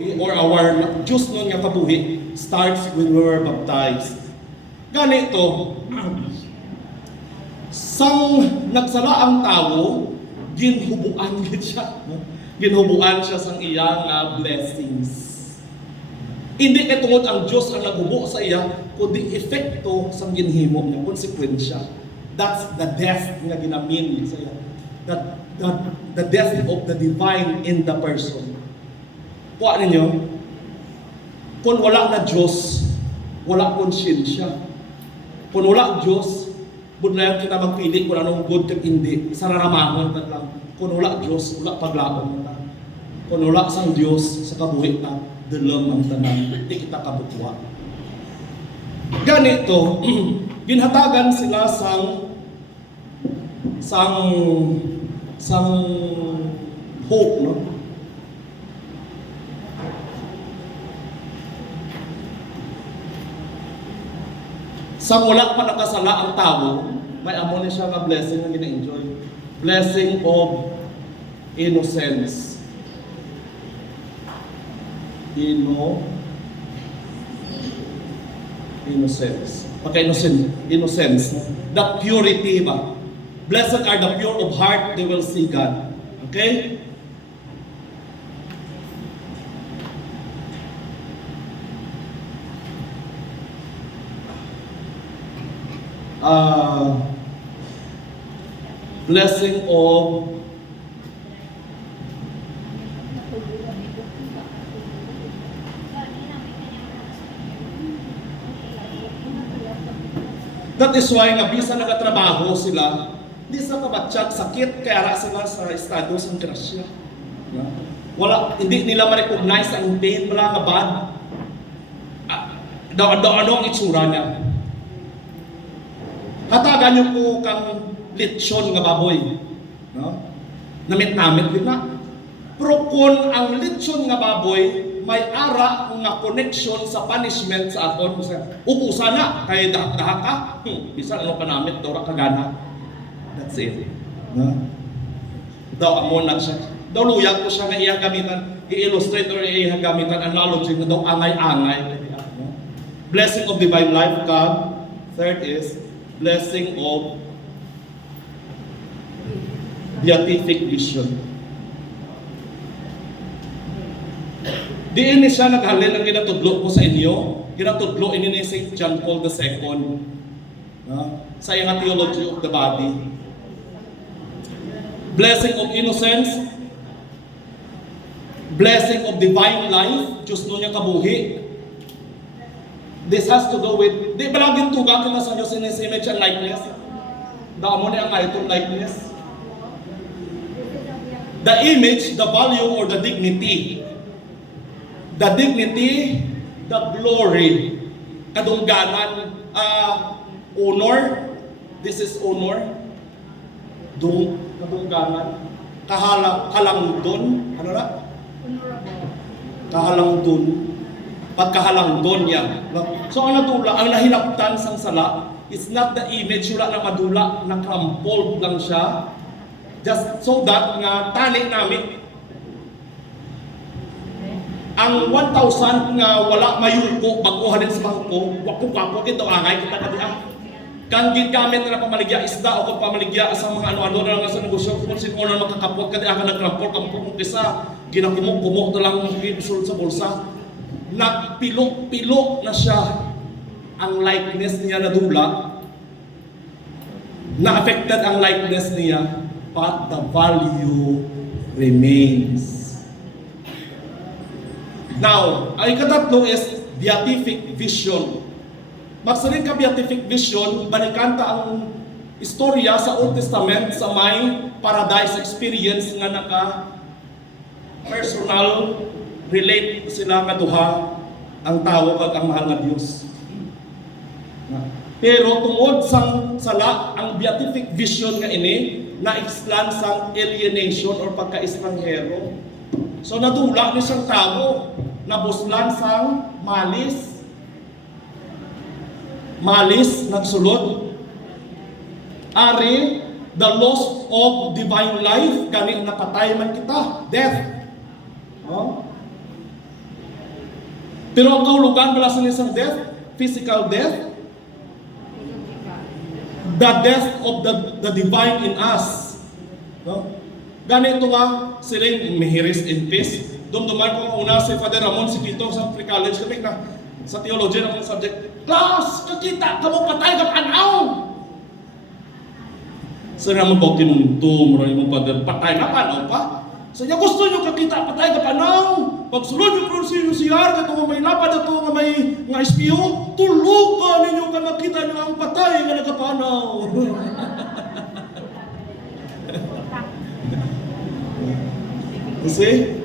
or our Diyos nun nga kabuhi starts when we were baptized. Ganito, sang nagsala ang tao, ginhubuan gid siya. Ginhubuan siya sang iyang blessings. Hindi kay tungod ang Diyos ang naghubo sa iya, kundi epekto sang ginhimo niya, konsekwensya. That's the death nga ginamin sa iya. The death of the divine in the person. Kuha ninyo, kung wala na Diyos, wala konsyensya. Kung wala Diyos, budlayan kita magpili kung anong good kag hindi. Sararamahon ta lang. Kung wala Diyos, wala paglaom ta. Kung wala sang Diyos sa kabuhi ta, dalam ang tanan, di kita kabutwa. Ganito, ginhatagan sila sang hope, no? Sa wala pa nakasala ang tao, may amo ni siya nga blessing na gina-enjoy. Blessing of innocence. Innocence. Innocence. The purity ba? Blessed are the pure of heart, they will see God. Okay? Blessing of that is why nga bisa nagatrabaho sila, di sa kabatsyag sakit kaya ara sila sa estado sa grasya. Hindi nila ma-recognize ang pain wala nga bad. Ano ang itsura niya? Hatagan niyo po kang lechon nga baboy. No? Namit-namit din na. Pero kung ang lechon nga baboy, may ara nga connection sa punishment sa aton. Upusa na, kaya dahak-dahak ka. Bisa ano pa namit, daw ra kagana. That's it. No? Daw amo na siya. Daw luyag ko siya nga iyang gamitan. I-illustrate or iyang gamitan. Ang analogy nga daw angay-angay. No? Blessing of divine life, God. Third is, blessing of beatific vision. Diin ni siya naghalin ang ginatudlo ko sa inyo. Ginatudlo ini ni St. John Paul II. Sa iyang theology of the body. Blessing of innocence. Blessing of divine life. Diyos no niya kabuhi. This has to do with, di ba laging tuga ka na sa Diyos in His image and likeness? Daan mo na ang itong likeness. The image, the value, or the dignity. The dignity, the glory, kadungganan, honor. This is honor. Kadungganan. Kahalangdon. Ano na? Kahalangdon. Pagkahalangdon niya. So ang nadula, ang nahilaptan sang sala, it's not the image, wala na madula, nakrampol lang siya. Just so that nga tali namin ang 1,000 nga wala mayulko baguhan sa bangko, wako kito angay kita kadiang. Kan gigamit na pamaligya isda o kung pamaligya sa mga ano-ano na nga sa negosyo kung sino na makakapot kadiang nagkrampol kisa ginakumok-kumok na lang pisul sa bulsa. Nagpilok-pilok na siya ang likeness niya na dula. Na-affected ang likeness niya, but the value remains. Now, ang ikatatlo is beatific vision. Magsaling ka beatific vision, balikan ta ang istorya sa Old Testament sa may paradise experience nga naka-personal relate sila nga duha ang tao kag ang mahal nga Dios. Pero tungod sang sala ang beatific vision nga ini na-explain sang alienation or pagka-estranghero. So nadula ni sang tao, nabuslan sang malis. Malis nagsulod. Ari the loss of divine life, kani napatay man kita, death. Oh? Pero ang kahulugan pala sa isang death, physical death, the death of the divine in us. No? Ganito nga, siling may in peace. Dumduman ko una si Father Ramon, si Tito sa pre-college kami na sa theology ng mga subject, Class, kakita, kamo patay ka panaw! Sa naman ba kinunto, maraming mong Father, patay na panaw pa? Sa niya gusto nyo kakita, patay ka panaw! Pagsulod nyo kung sinusiyar, katong may lapad ito nga may nga espiyo, tulukan ninyo ka nakita nyo ang patay nga nagkapanaw. You see?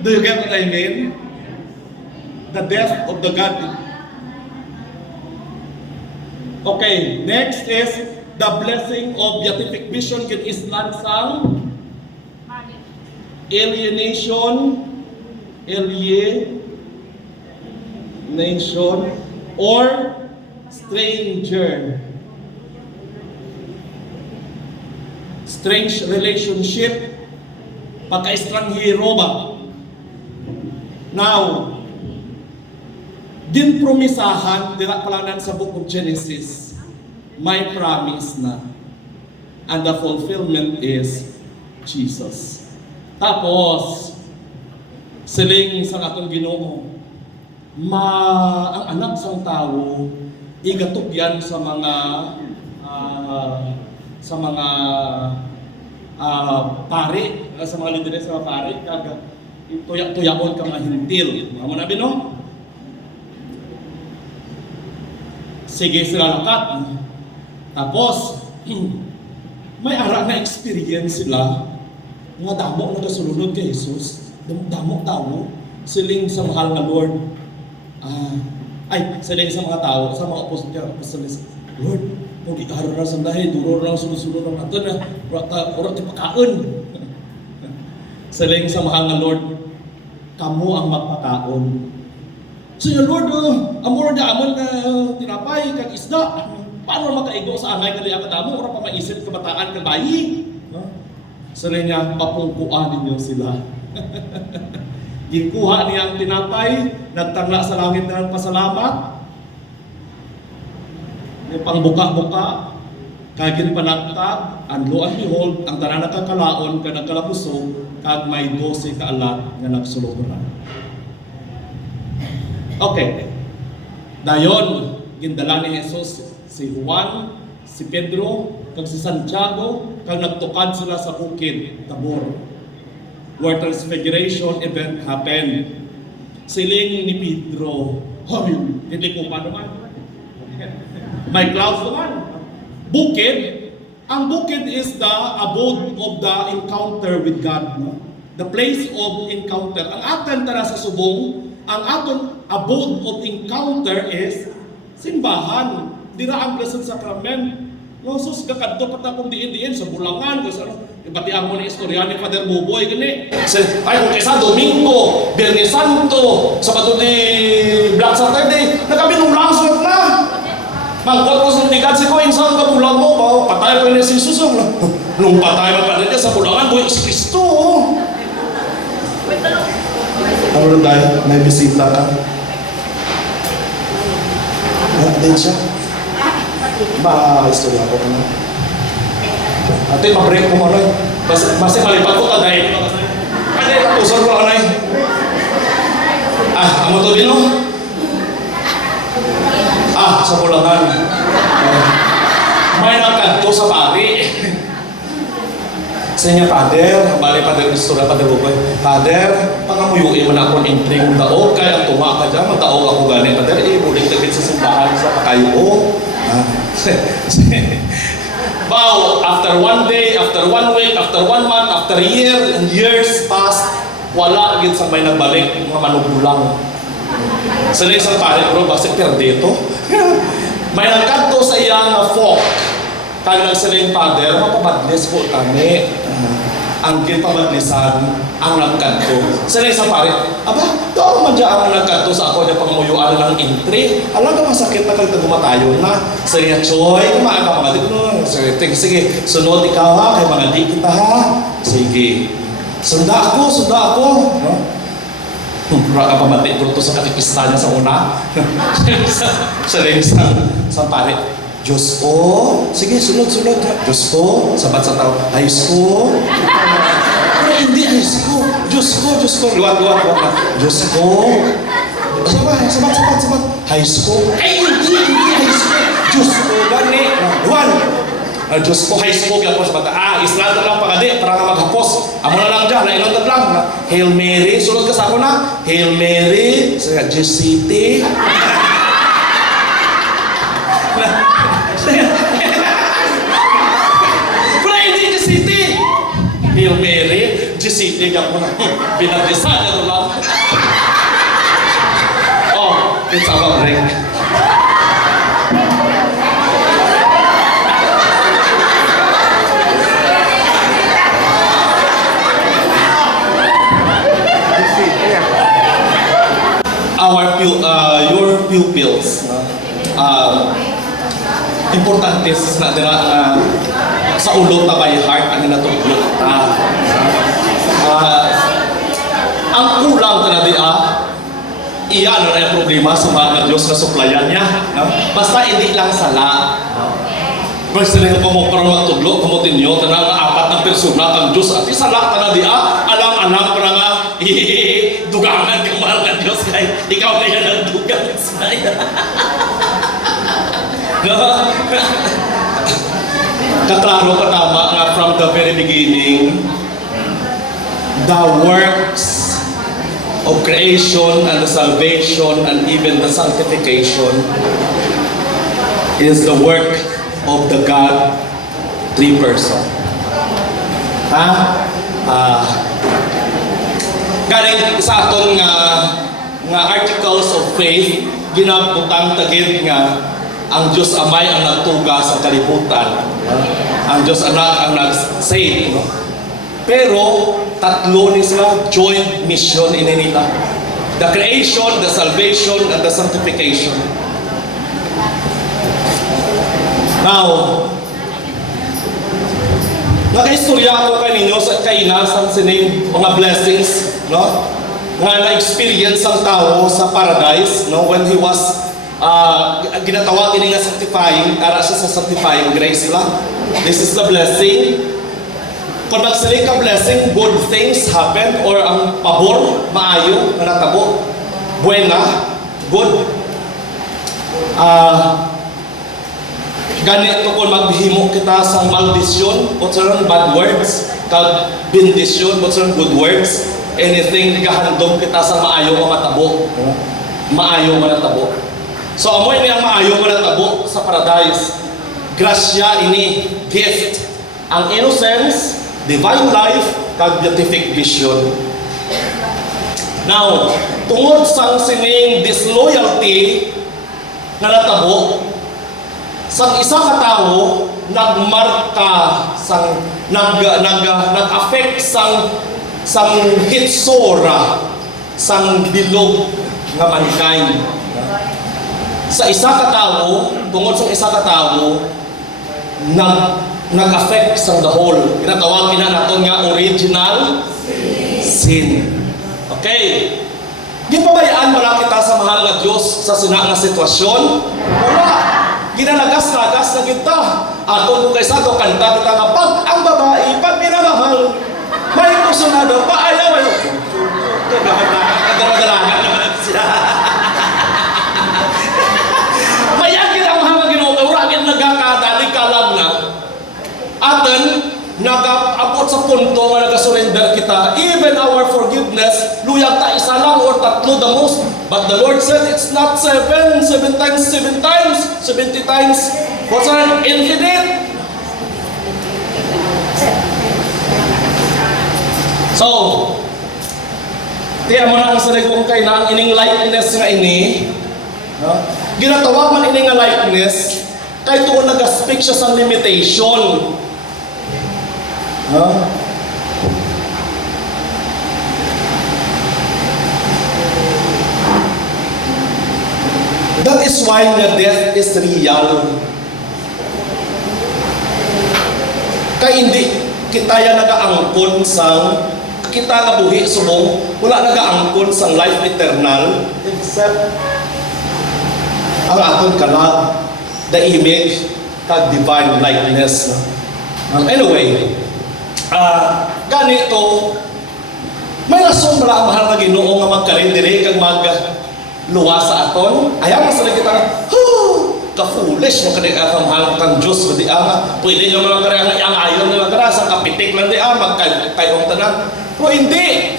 Do you get what I mean? The death of the God. Okay, next is the blessing of beatific vision kin Islam sang alienation, or stranger. Strange relationship, pagka-estranghero ba? Now, din promisahan, dira palanan sa book of Genesis, may promise na. And the fulfillment is Jesus. Tapos, siling sa atong Ginoo, ang anak sang tao, igatugyan sa mga pari, sa mga lideres sa mga pari, tuyak-tuyakon ka mga hintil. Mga manabi, no? Sige sila lakat. Tapos, may ara na experience sila nga damo na kasulunod kay Jesus. Damo tao. Siling sa mahal na Lord. Siling sa mga tao, sa mga apostoles. Lord, kung ikaro na sa dahi, duro na sunod-sunod ng ato na, ura ti pakaon. Siling sa mahal na Lord, kamo ang magpakaon. So yung Lord, amor na amon na tinapay, kag isda. Paano makaigo sa angay kali ang kadamo? Ura pa maisip kabataan kag bayi. Siling niya, papungkuan ninyo sila. Gikuha niya ang tinapay, nagtangla sa langit na pasalamat. Yung pangbuka-buka, kagin panagtag, and lo and behold, ang tanan nakakalaon, ka nagkalabusog, kag may 12 kaalat nga nagsulubran. Okay. Dayon, gindala ni Jesus si Juan, si Pedro, kag si Santiago, kag nagtukad sila sa bukid Tabor, where transfiguration event happened. Siling ni Pedro, hindi ko pa naman. May clouds naman. Bukid, ang bukid is the abode of the encounter with God. No? The place of encounter. Ang aton tara sa subong, ang aton abode of encounter is simbahan. Dira ang Blessed Sacrament. No, sus gakadto pa ta kung diin sa Bulangan, kasi ano, ibatihan mo na istorya ni Father Buboy gani. Ay kung kaysa Domingo, Biyernes Santo, Sabado di Black Saturday, nakabinulang suot na. Mangkot ko sa tikat si ko, insan ka bulang mo, patay ko ni Jesus. Nung patay mo pa rin sa Bulangan, boy, si Kristo. Ano rin tayo? May bisita ka? Din siya? Istorya ko ka na. Ate, ma-break mo mo rin. Basta malipat ko tagay. Kaya tapusan ko anay. Amo to din, no? Sa Bulangan. May nagkanto sa pari. Sa inyo, Father, bali Father Istorya, Father Buboy. Father, pangamuyuin mo na akong entry kong daog, kaya ang tuma ka dyan, magdaog ako gani. Father, bulit-tagit sa simbahan sa pakayo. Wow, after one day, after 1 week, after 1 month, after year, and years passed, wala agad sa may nagbalik, mga manugulang. Sa isang pare, bro, bakit perdito? May nagkanto sa iyang folk. Kaya nagsaling, Father, mapabadlis po kami. Ang ginpabadlisan, ang nagkanto. Sa isang pare, doon man dyan ang nagkanto sa ako niya pangmuyuan ng entry. Alam ka, masakit na kagtagumatayo na. Sa iya, Choy, kumaan ka mga dito. Sige, sunod ikaw ha, kay mga di kita ha. Sige. Sunda ako. No? Mura ka pamati ko to sa katikista niya sa una. Sa rin sa pare. Diyos ko, sige, sunod. Diyos ko, sabat sa tao, ayos ko. Pero hindi, ayos ko. Diyos ko. Luwag na. Diyos ko. Sabat. Ayos ko. Ay, hindi, ayos ko. Diyos ko, gani. Luwan. Diyos ko, ayos ko. Kaya po sabat, Islam na lang pagadi, para ka maghapos. Amo na lang dyan, nainunod lang. Hail Mary, sunod ka sa ako na. Hail Mary, sa G-City. Pero hindi G-City. Hail Mary, G-City ka po na. Pinagdisa niya ito lang. Oh, it's about break. Your pupils, importante na dira sa ulo ta by heart ang natutulog ta. Ang kulang ta na iyan na yung problema sa mga Diyos na suplayan niya. Basta hindi lang sala. Basta rin ko mo parang matudlo, kamutin nyo, tanang apat ng persona ng Diyos at isala ta na alam para nga dugangan kang mahal ng Diyos kaya ikaw na yan ang dugang saya. Kaklaro katama nga from the very beginning, the works of creation and the salvation and even the sanctification is the work of the God three person. Galing sa aton nga articles of faith, ginabutang tagid nga ang Diyos Amay ang nagtuga sa kalibutan. Ang Diyos Anak ang nag-save. Pero tatlo ni sila joint mission in nila. The creation, the salvation, and the sanctification. Now, nakaistorya ako kaninyo sa kainasan sining mga blessings, no? Nga na-experience ang tao sa paradise, no? When he was ginatawag ini nga sanctifying, ara siya sa sanctifying grace sila. This is the blessing. Kung nagsiling ka blessing, good things happen, or ang pabor, maayo, natabo, buena, good. Ganito kung maghimo kita sa maldisyon, what's around bad words, kag bendisyon, what's around good words, anything gahandom kita sa maayo nga matabo. Maayo nga natabo. So amoy niya maayo nga natabo sa paradise. Grasya ini, gift. Ang innocence, divine life, kag beatific vision. Now, tungod sang sining disloyalty na natabo, sang isa ka tao nagmarka sang nag-affect sang hitsura sang bilog nga mankind. Sa isa ka tao, tungod sa isa ka tao nag-affect sang the whole. Ginatawag naton nga original sin. Okay. Gipabayaan ba kita sa mahal nga Diyos sa sina nga sitwasyon? Wala. Ginalagas-lagas na kita. Aton kung kaysa ito, kanta kita nga, pag ang babae, pag minamahal, may kusunado, paayaw, ayaw. Nagdalagan naman siya. Mayagin ang mga ginutawagin, nagkakadalig ka lang na. Aton, nag-abot sa punto nga nag-surrender kita. Even our forgiveness, luyag ta isa lang or tatlo the most. But the Lord said it's not 7 times, 70 times. What's an infinite? So, tiyan mo na ang sarili kong kay na ang ining likeness nga ini. No? Ginatawag man ining nga likeness, kahit doon nag-speak siya sa limitation. No? That is why the death is real. Kaya hindi kita yan nag-aangkon sa kita nga buhi subong, wala nagaangkon sa life eternal, except ang aton kalag, the image, kag divine likeness. Anyway, ganito, may rason pala ang mahal na Ginoo nga magkalindiri kag magluwa sa aton. Ayaw mas kita nga, ka-foolish mo kadi ang mahal kang Diyos kadi ama. Pwede nyo mga karang ang ayon nila kara sa kapitik lang di magkayong tanan. Pero hindi.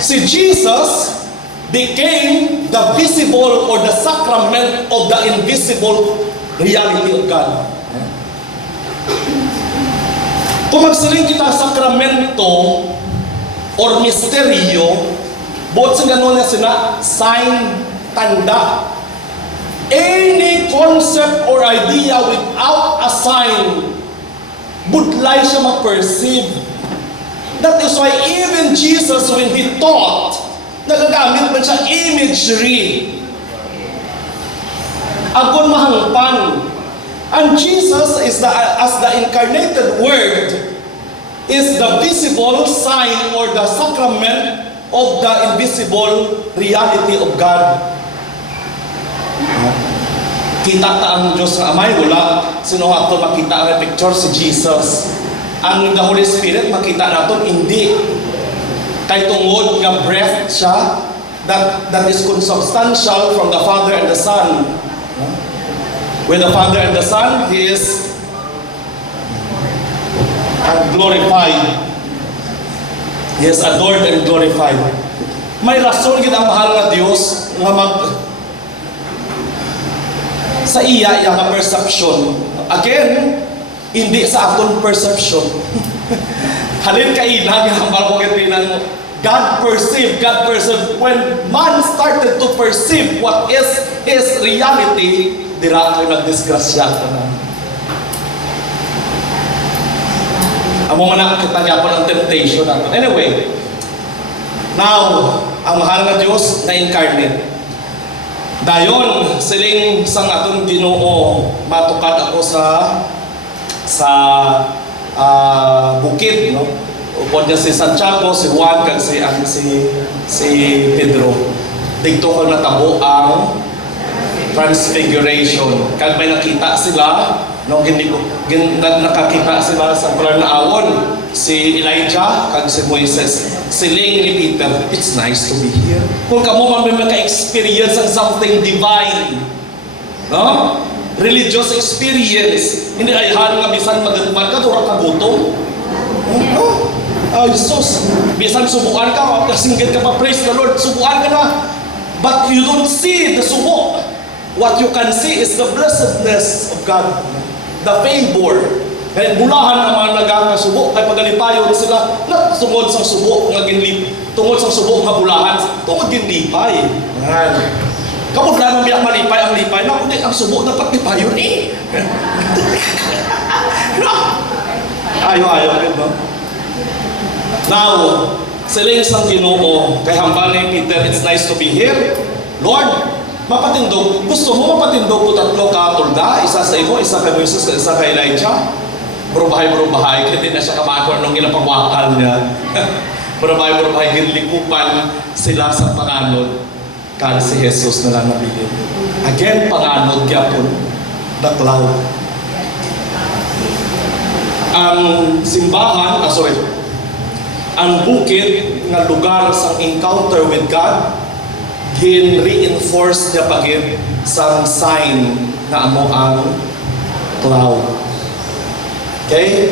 Si Jesus became the visible or the sacrament of the invisible reality of God. Kung magsiling kita sakramento or misteryo, buot sa ganun na sila, sign, tanda. Any concept or idea without a sign, budlay siya ma-perceive. That is why even Jesus, when He taught, nagagamit man siya imagery. Agon mahangpan. And Jesus is as the incarnated Word, is the visible sign or the sacrament of the invisible reality of God. Kita ta ang Diyos na Amay, wala sino ato makita ang picture si Jesus. Ang the Holy Spirit makita naton hindi. Kay tungod nga breath siya that is consubstantial from the Father and the Son. With the Father and the Son, He is glorified. He is adored and glorified. May rason gid ang mahal nga Dios nga sa iya nga perception. Again, hindi sa aton perception. Halin kailang ang balbogit pinang God perceived. When man started to perceive what is his reality, dira ko'y nagdisgrasya ka na. Amo man ang kitagyapan ng temptation natin. Anyway, now, ang mahal na Diyos na incarnate. Dayon, siling sang atong Ginoo, matukad ako sa bukid, no? Upod niya si Santiago, si Juan, kag si Pedro. Dito ko natabo ang transfiguration. Kag may nakita sila, no, nakakita sila sa Capernaum, si Elijah, kag si Moises. Siling ni Peter, it's nice to be here. Kung kamo man may maka-experience ng something divine, no? Religious experience. Hindi ay hal nga bisan magatuman ka, dura ka gutom. Jesus, bisan subukan ka, kasinggit ka pa, praise the Lord, subukan ka na. But you don't see the subo. What you can see is the blessedness of God, the favor. Kaya bulahan naman nagkakasubo, kaya pagalipayon sila, tungod sa subo nga ginlip, tungod sa subo nga bulahan, tungod ginlipay. Kapag lang biyak malipay ang lipay, na hindi, ang subo dapat lipayon eh. Ayaw, diba? Now, siling sang Ginoo, kay hambal ni Peter, it's nice to be here. Lord, mapatindog, gusto mo mapatindog ko tatlo ka tulga, isa sa imo, isa kay Moises, isa kay Elijah. Burubahay, hindi na siya kamakon nung ginapagwakal niya. Burubahay, ginlikupan sila sa panganod. Kaya si Jesus na lang nabigyan. Again, panganod gyapon, the cloud. Ang simbahan, ang bukid nga lugar sa encounter with God, gin-reinforce niya pagin sa sign na amo ang cloud. Okay?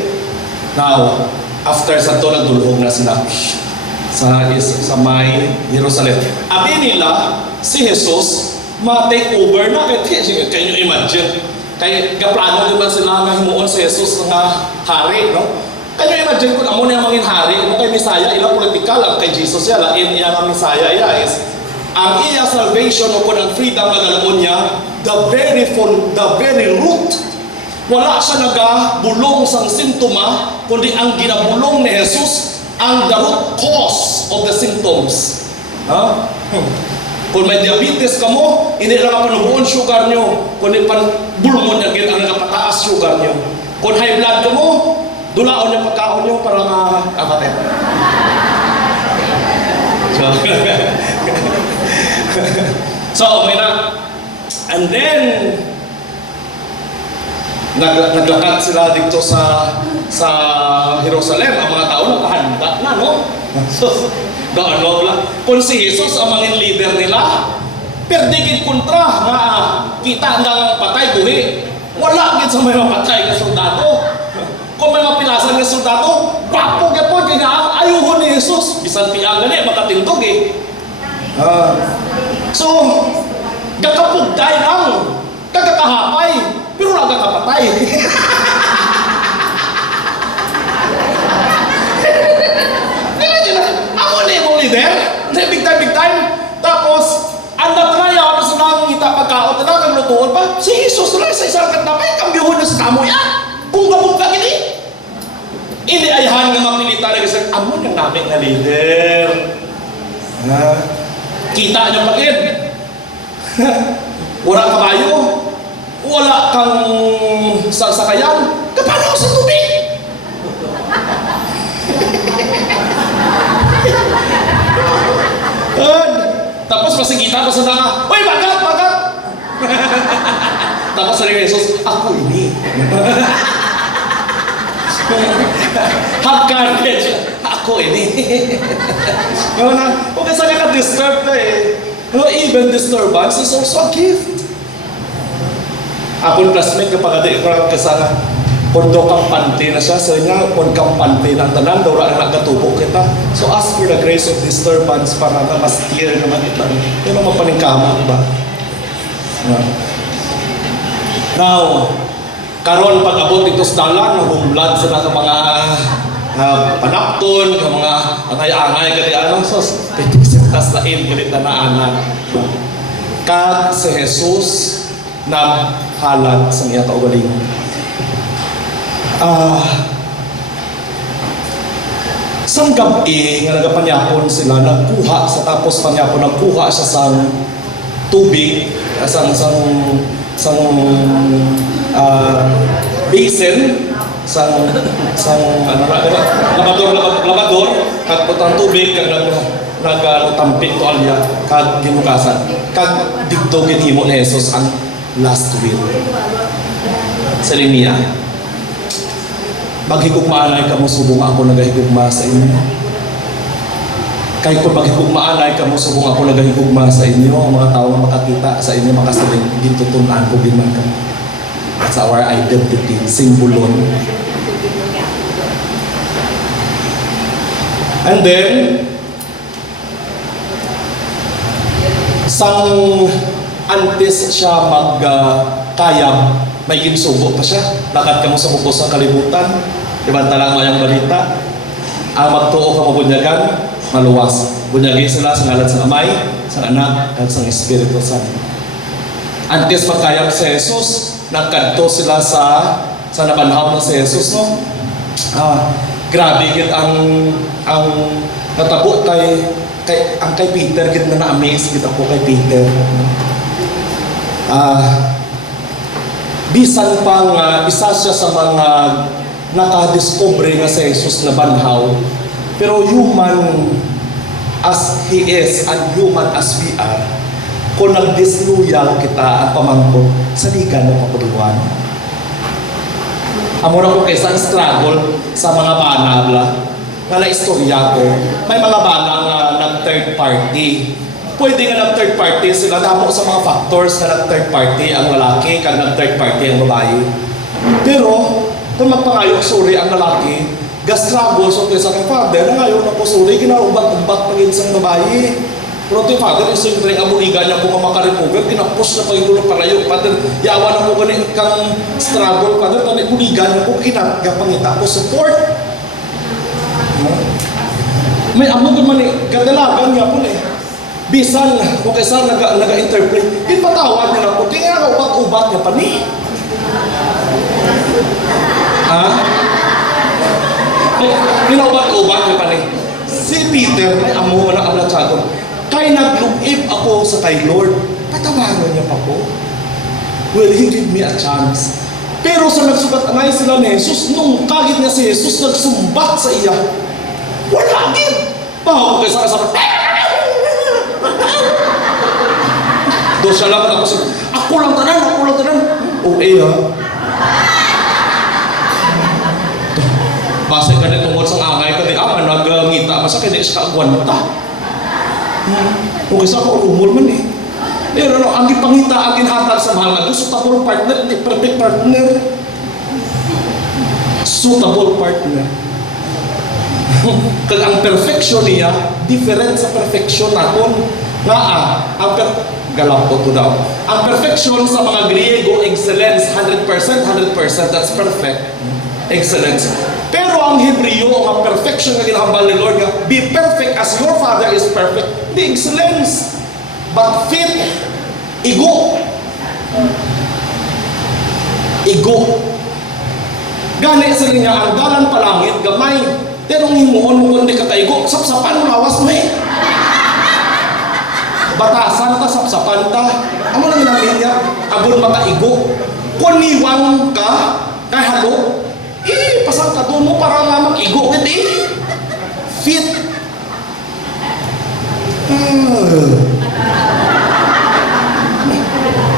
Now, after sa ito, nagdulhog na sila sa may Jerusalem. Abi nila, si Jesus, ma-take over na. Can you imagine? Kaya kaplano naman sila nga himuon si Jesus nga hari, no? Can you imagine kung amo niya mangin hari, amo kay Messiah, ilang political, ang kay Jesus siya, lain iya nga Messiah, iya is, ang iya salvation o kung ang freedom na galaon niya, the very root. Wala siya nagabulong sa simptoma, kundi ang ginabulong ni Jesus ang the root cause of the symptoms. Kung may diabetes ka mo, hindi lang panubuon sugar nyo, kundi bulmon niya ang nagpataas sugar nyo. Kung high blood ka mo, dulaon yung pagkaon nyo para makakate. So, okay na. And then, naglakad sila dito sa Jerusalem. Ang mga tao nakahanda na, no? So, gaano lang. Kung si Jesus ang mga leader nila, perdigin kontra nga kita ng patay buhi. Wala gid sa may mapatay na soldado. Kung may mapilasan na soldado, wapo gapon kaya ayuhon ni Jesus. Bisan piang gani makatindog eh. So, gakapugday lang, kagakahapay, pero wala kakapatay. Ako na yung leader, big time. Tapos, ang natraya na sa nangita pagkaot na naglutuon pa, si Jesus na sa isang katnamay, kambyuhon na sa tamo yan. Bunga-bunga gini. Hindi ayahan nga mapilita na kasi, amo nang namin na leader. Kita niyo pagin. Wala kabayo. Wala kang sasakayan. Kapanaw sa tubig. Tapos masigita pa sa nga, uy, bagat! Tapos sa rin Jesus, ako ini. Hagkan ako ini. Huwag ka saan ka-disturb ka eh. Even disturbance is also a gift. Akong classmate kapag adi ko kasana, pondo kang pante na siya. So nga, pondo kang pante ng tanan, daw na nagkatubo kita. So ask for the grace of disturbance para na mas clear naman ito. Yan ang mapaningkamot ba? Now, karon pag-abot ito sa dalan, humblad sila sa mga panapton, sa mga angay-angay, kaya ano, so, pitiksintas na galit na naanak. Kag si Jesus na halat sa niya kaugaling. Sang gabi nga nagapanyapon sila, nagkuha sa tapos panyapon, nagkuha siya sa tubig, sang basin, sang labador, kag putang tubig, kag nagtampik to alya, kag ginukasan, kag dito ginhimo ni Jesus ang last will. Sa linya, maghigugmaanay ka mo, subong ako nagahigugma sa inyo. Kahit kung maghigugmaanay ka mo, subong ako nagahigugma sa inyo. Ang mga tao na makakita sa inyo, makasaling gintutunan ko ginman ka. That's our identity, simbolon. And then, sang antes siya magkayab, may ginsugo pa siya. Lakad ka mo sa bukos ng kalibutan. Ibanta lang mo yung balita. Ang magtuo ka mabunyagan, maluwas. Bunyagin sila sa ngalan sa Amay, sa Anak, at sa Espiritu Santo. Antes magkayab si Jesus, nagkanto sila sa nabanhaw na si Jesus, no? Grabe gid ang natabo kay Peter, gid na na-amaze gid ako kay Peter. Bisan pang isa siya sa mga nakadiscover nga si Jesus na banhaw, pero human as He is and human as we are, kung nag-disloyal kita ang pamangkot sa ligan ng kapuluan. Amo na ko kaysa struggle sa mga banabla na naistorya ko. May mga bana nga nag-third party. Pwede nga nag-third party sila, damo sa mga factors na nag-third party ang lalaki, kag nag-third party ang babae. Pero, kung magpangayo, sorry ang lalaki, gastragol so kaysa kay father, na ngayon ako sorry, ginaubat-ubat pagin sa babae. Pero ito yung father, isang rin ang buligan niya kung makaripugad, kinapos na pagitulog parayo. Father, yawan na mo ganit kang struggle, father, tanay buligan niya kung kinagapangita ko support. May amo naman eh, kadalagan niya po eh. Bisan, kung kaysa naga-interpret, ipatawad niya na po, tingin nga ubat-ubat niya pa ni. Pinaubat-ubat niya pa ni. Si Peter, may amo na ablatsagon. Kaya naglugib ako sa kay Lord, patawanan niya pa po. Will He give me a chance? Pero sa nagsugat-angay sila ni Jesus, nung kagit niya si Jesus, nagsumbat sa iya. Wala agad! Bahaw ko kayo sa kasama, Doon siya lang, ako lang tanan. Okay ha? Basta ka tungkol sa angay ka di nagngita, basta ka di siya agwanta. Kung isa ka umul man eh. Pero ang ipangita, ang ginhatag sa mahal na suitable partner, hindi perfect partner. Suitable partner. Kaya ang perfection niya, different sa perfection natin. Galapot ko daw. Ang perfection sa mga Griego, excellence, 100%, that's perfect. Excellence. Pero ang Hebreo, ang perfection na ginahambal ni Lord nga, be perfect as your Father is perfect. The excellence. But fit, ego. Gani sa niya, ang dalan palangit, gamay. Pero ang himuon mo kundi kataigo, sapsapan mo, lawas mo eh. Batasan ta, sapsapan ta. Amo nang namin niya, agon makaigo. Kuniwang ka, kay halo, pasang ka doon mo para nga mag-igo. Hindi. Fit.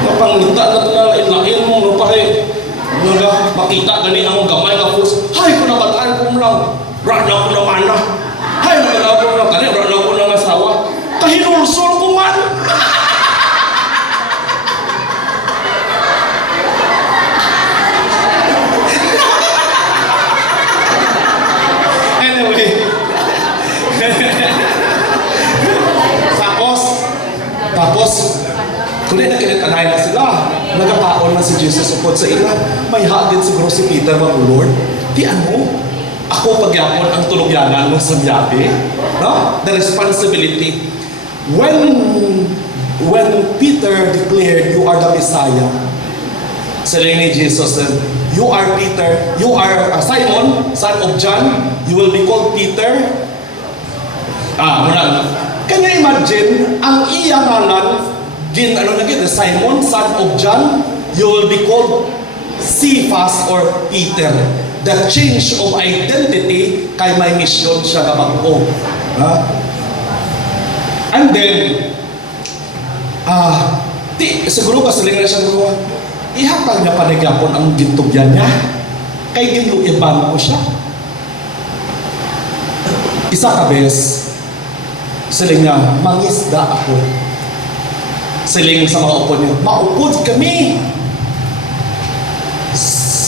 Napangita na ito na lain mo, no pare. Makita gani ang gamay na force. Hay, kung nabataan ko lang. Rana ko naman na. Hay, nabataan ko lang. Kani, rana ko ng asawa. Kahinulsol ko man. Anyway. Tapos, kundi nakilit-anay na sila. Nagkapaon na si Jesus upod sa ila. May hagin siguro si Peter, mga Lord. Di ano? Ako pagyapon ang tulogyanan ng samyabi. No? The responsibility. When Peter declared, you are the Messiah, sabi ni Jesus, you are Peter, you are Simon, son of John, you will be called Peter. Can you imagine, ang iya ngalan, Simon, son of John, you will be called Cephas or Peter. The change of identity kay may mission siya na mag-o. And then, siguro ba sila siya mga ihatag niya panigapon ang gintugyan niya kay ginuiban ko siya. Isa ka bes, siling niya, mangisda ako. Siling sa mga upod niya, maupod kami.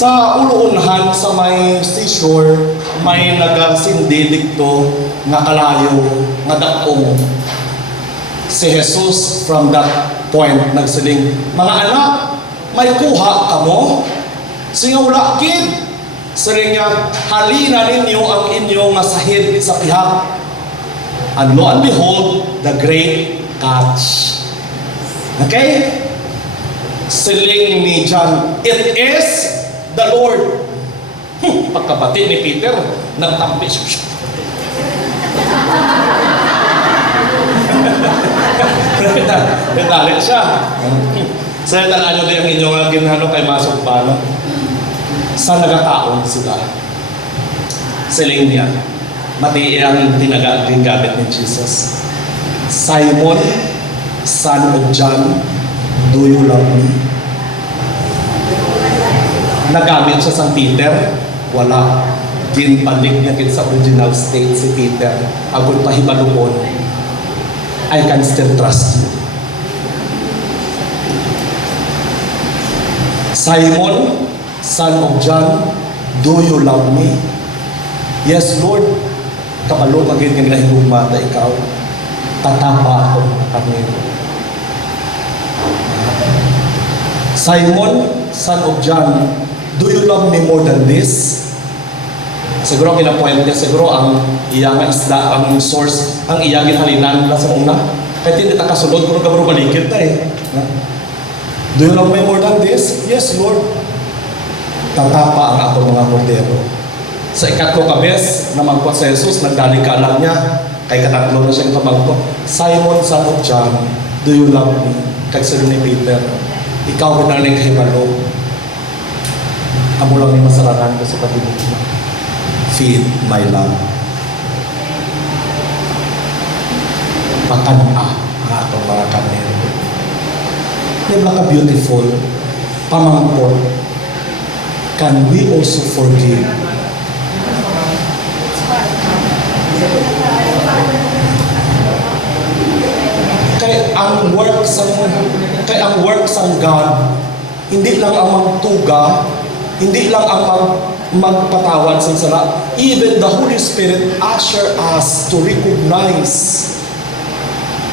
Sa uluunhan, sa may seashore, may nagasindi dito nga kalayo, nga dakong. Si Jesus from that point nagsiling, mga anak, may kuha ka mo? Singawla kid. Siling niya, halina ninyo ang inyong masahid sa pihak. And lo and behold, the great catch. Okay? Siling ni John, it is the Lord. Pagkabati ni Peter, nagtampi siya. Nagdalit siya. Sa ano din ang inyong ginhano kay Masok Pano? Sa nagataon sila. Siling niya, mati ang ginagamit ni Jesus. Simon, son of John, do you love me? Nagamit siya sa Peter? Wala. Ginbalik niya sa original state si Peter. Agon pahibalupon. I can still trust you. Simon, son of John, do you love me? Yes, Lord. Kapalo kagin nga ginahigugmata ikaw. Tatapa ako kami. Simon, son of John, do you love me more than this? Siguro kinapuan niya, siguro ang iyang isda, ang source, ang iyang ginhalinan na sa una. Kahit hindi ta kasulod, kung kabro balikid na eh. Do you love me more than this? Yes, Lord. Tatapa ang ako mga kordero. Sa ikatlo kabes, na magpot sa Jesus, nagdaling ka lang niya, kay katatlo na siyang tabagto. Simon, son of John, do you love me? Kay sa ni Peter, ikaw binaling kahibalo. Amo lang ni masalanan ko sa patibig mo. Feed my love. Pakana. nga itong mga kanero. Di ba ka beautiful? Pamangkot. Can we also forgive? Kay ang work sang God, hindi lang ang magtuga, hindi lang ang magpatawad sa sala. Even the Holy Spirit usher us to recognize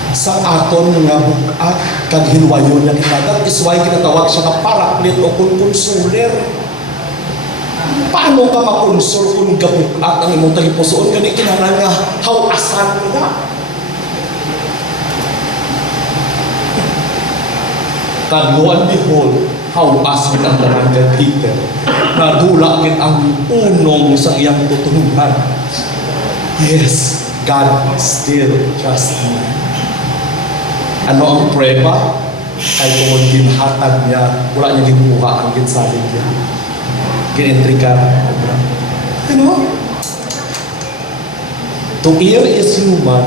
sa aton nga bukat kag hinwayon nga kita. That is why kinatawag siya nga paraklit o konsuler. Paano ka makonsol kung gabukat ang imong tagipusoon kani kinahanglan nga hawasan na? Lo and behold, hawas mit ang tanan kay Peter. Nadula gid ang unong sa iyang tutunan. Yes, God still trusts me. Ano ang prueba? Ay kung ginhatag niya, wala niya ginuha ang ginsalig niya. Ginentrika. Ano? To err is human.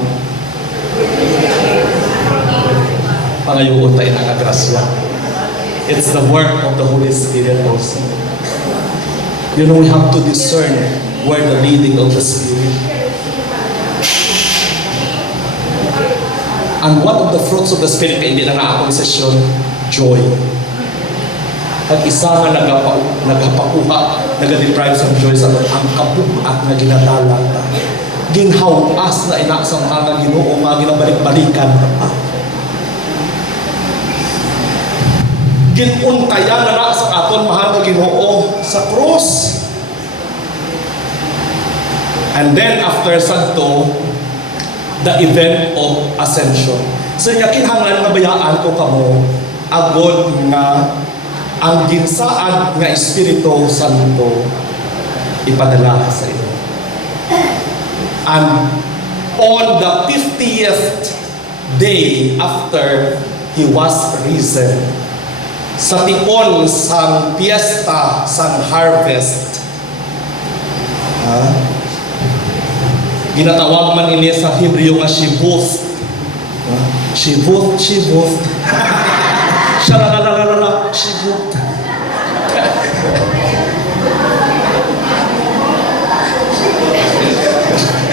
Pangayuon tayo ng agrasya. It's the work of the Holy Spirit also. You know, we have to discern where the leading of the Spirit. And one of the fruits of the Spirit, kaya hindi na nga session, joy. At isa nga nagapakuha, nagadeprive sa joy sa ang kabugat na ginadala. Ginhawas na inaksang mga Ginoo, mga ginabalik-balikan. Ginuntayan na sa aton mahal na Ginoo sa cross. And then after santo, the event of ascension. So nga kinahanglan nga bayaan ko kamo agod nga ang ginsaad nga Espiritu Santo ipadala sa inyo. And on the 50th day after He was risen, sa tion sang piyesta sang harvest, ginatawag man ini sa Hebreo nga Shavuot. Shavuot. Shalalalala, Shavuot.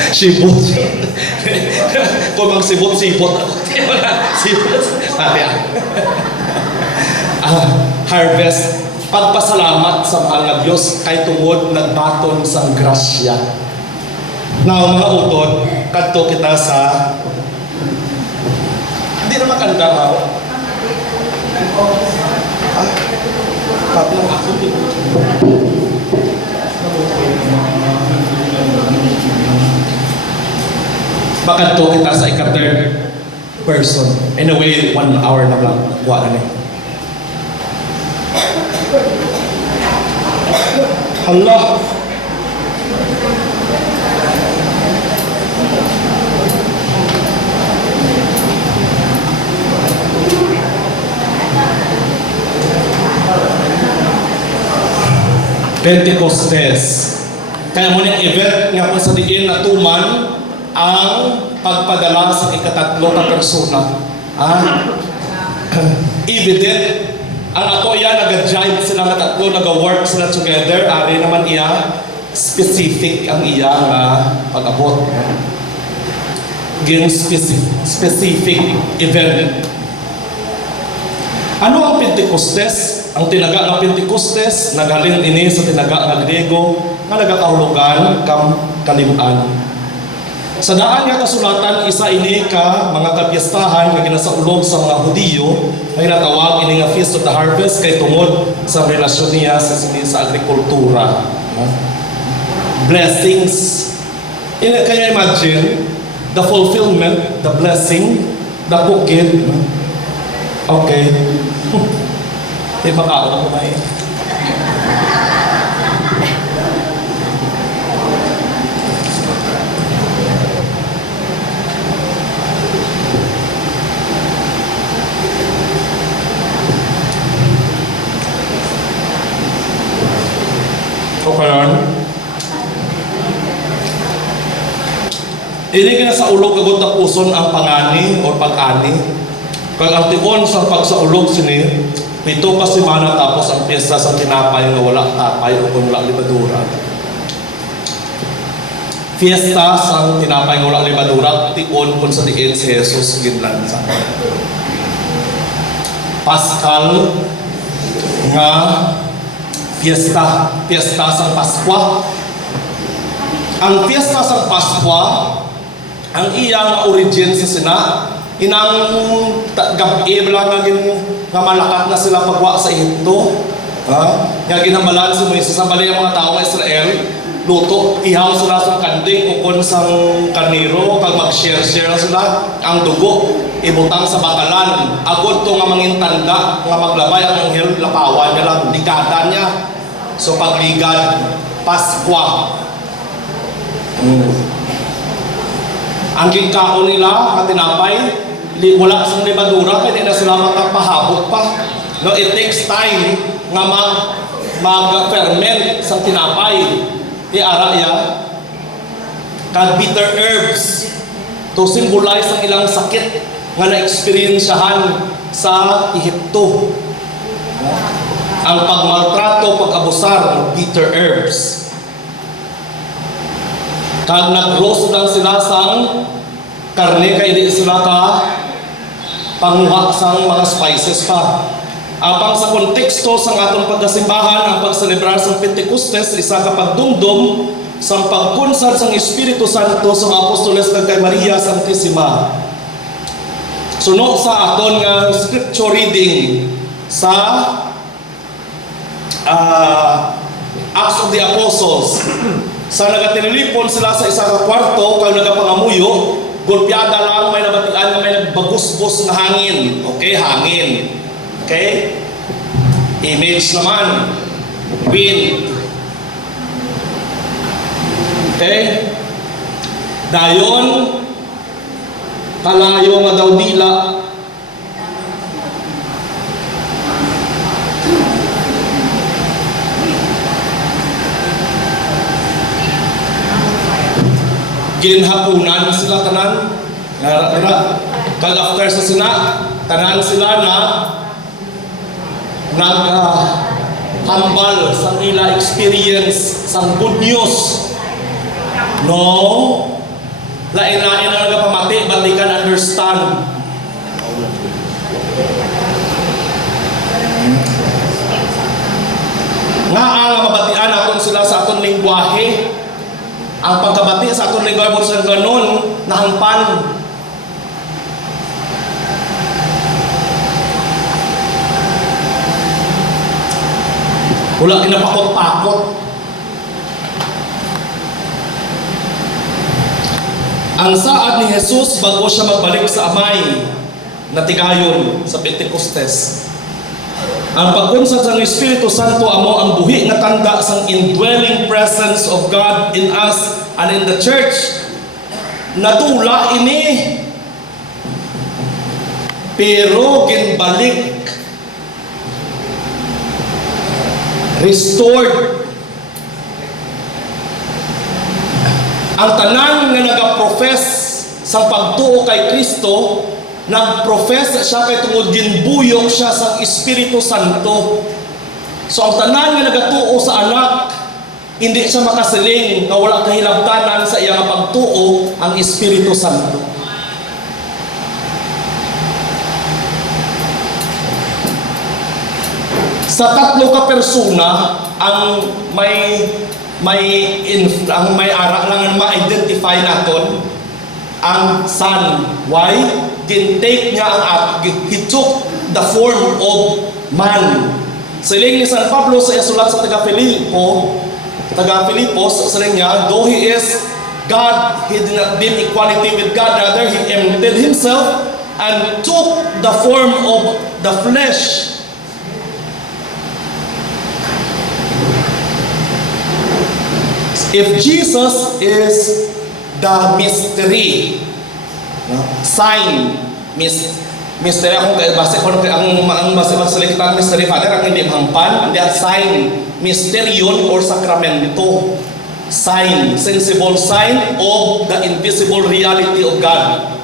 Shavuot. Kung magsibot-sibot ako. Sibot. Harvest. Pagpasalamat sa mahal nga Diyos kay tungod nagbaton sang grasya. Now, mga utod, kadto kita sa hindi naman kanta ha. Pati lang ako dito. Bakadto kita sa ika-third person. In a way, 1 hour na lang. Wala na. Allah. Pentecostes. Kaya mo niyang event nga po sa diin na tuman ang pagpadala sa ika-3 na persona. Evident. Ang ato yan, nag-jive sila na 3, nag-work sila together. Ari naman iya, specific ang iya nga pag-abot. Gin specific event. Ano ang Pentecostes? Ang tinaga ng Pentecostes, nagaling ini sa tinaga ng Griego, nga nagakahulugan kam kaliman. Sa daan nga kasulatan, isa ini ka mga kapiyastahan nga ginasaulog sa mga Hudiyo, ay natawag ini nga Feast of the Harvest kay tungod sa relasyon niya sa agrikultura. Blessings. Can you imagine the fulfillment, the blessing, the bukid? Okay. Di ba kao na kumain? Okay. Ini kaya sa ulog kagod tapuson ang pangani o pag-ani. Kag ang tion sa pagsaulog sini, 7 ka semana tapos ang piyesta sa tinapay nga wala tapay o kung wala libadura. Fiesta sa tinapay nga wala libadura, tion kung sa diin si Jesus ginlansa. Paschal nga fiesta sa Paskwa. Ang fiesta sa Paskwa, ang iyang origin sa sina, inang gabi lang nga malakat na sila pagwa sa Ehipto. Nga ginamalan si Moises sa bali ang mga tao ng Israel, luto, ihaw sila sa kanding o kon sang kaniro, kag mag-share-share sila ang dugo, ibutang sa bakalan. Agod to nga mangintanda, nga maglabay ang anghel, lapawan niya lang, ligada niya. So pagligad, Paskwa. Ang gingkaon nila, ang tinapay, wala sa libadura, kaya na sila makapahabot pa. No, it takes time nga mag-ferment sa tinapay. Ara ya, kag bitter herbs to symbolize ang ilang sakit nga na-experiensyahan sa Ehipto. Ang pagmaltrato, pag-abusar, bitter herbs. Kag nag-roast lang sila sang karne kay di sila ka panguha sang mga spices pa. Apang sa konteksto sa atong pagkasimbahan, ang pagselebrar sa Pentecostes, isa ka pagdumdum sa pagkunsad sang Espiritu Santo sa mga apostoles kag kay Maria Santissima. Suno sa aton nga scripture reading sa Acts of the Apostles. Sa nagatililipon sila sa isa ka kwarto kag nagapangamuyo, golpeada lang may nabatian nga may nagbagusbos na hangin. Okay, hangin. Okay? Image naman. Wind. Okay? Dayon, kalayo nga daw dila. Ginhapunan sila tanan. Kag after sa sina, tanan sila na nag-hambal sa nila experience sa good news. No, lain-lain na nagapamati, but they can understand. Nga ang mabatian aton sila sa aton lingwahe. Ang pagkabati sa aton lingwahe mo sa ganon, nahangpan. Wala kinapakot-pakot. Ang saad ni Jesus bago siya magbalik sa Amay, natigayon sa Pentecostes. Ang pagkunsad sa Espiritu Santo amo ang buhi nga tanda sang indwelling presence of God in us and in the church. Natula ini, pero ginbalik, restored. Ang tanan nga nagaprofess sa pagtuo kay Kristo, nagprofess siya kay tungod ginbuyok siya sa Espiritu Santo. So ang tanan nga nagatuo sa anak, hindi siya makasiling na wala kahilabtanan sa iyang pagtuo ang Espiritu Santo. Sa tatlo ka persona ang may ara lang ma-identify naton ang Son. Why? Gintake niya he took the form of man. Siling ni San Pablo sa isulat sa taga-Filipos, siling niya, though he is God, he did not deem equality with God, rather he emptied himself and took the form of the flesh. If Jesus is the mystery, sign, mystery akong base ko ang masaliktan mystery father ang hindi hangpan, hindi sign, mysterion or sakramento. sign, sensible sign of the invisible reality of God.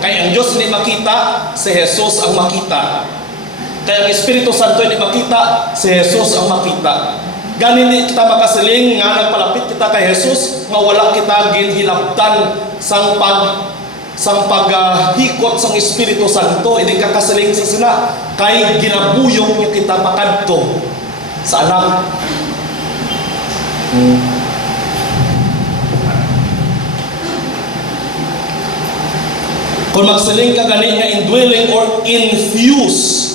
Kaya ang Diyos hindi makita, si Jesus ang makita. Kaya ang Espiritu Santo hindi makita, si Jesus ang makita. Ganili kita makasiling nga nagpalapit kita kay Jesus, nga wala kita ginhilabtan sang paghikot sang Espiritu Santo, hindi ka kasiling sa sila, kay ginabuyong niya kita pakadto sa anak. Kung magsiling ka gani nga indwelling or infuse,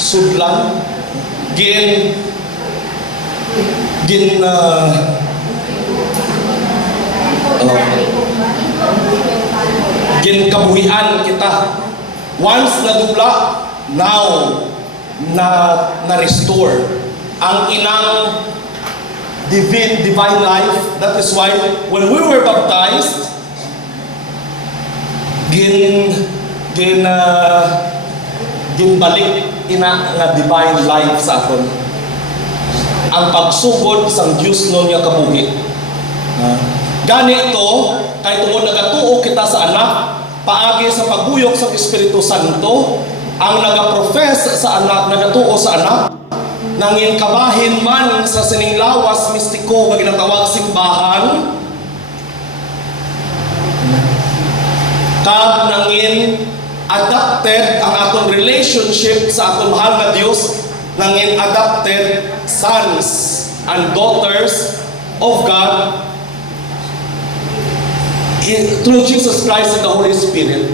sudlan, kabuhian kita. Once nadubla, now na-restore ang inang divine life. That is why when we were baptized, ginbalik ina nga divine life sa aton. Ang pagsugod sang Dios nun nga kabuhi. Gani ito, kay tungod nagatuo kita sa anak, paagi sa pagbuyok sa Espiritu Santo, ang nagaprofess sa anak, nagatuo sa anak, nangin kabahin man sa sining lawas mistiko nga ginatawag simbahan, kag nangin adapted ang atong relationship sa atong mahal na Dios, nangin adapted sons and daughters of God through Jesus Christ and the Holy Spirit.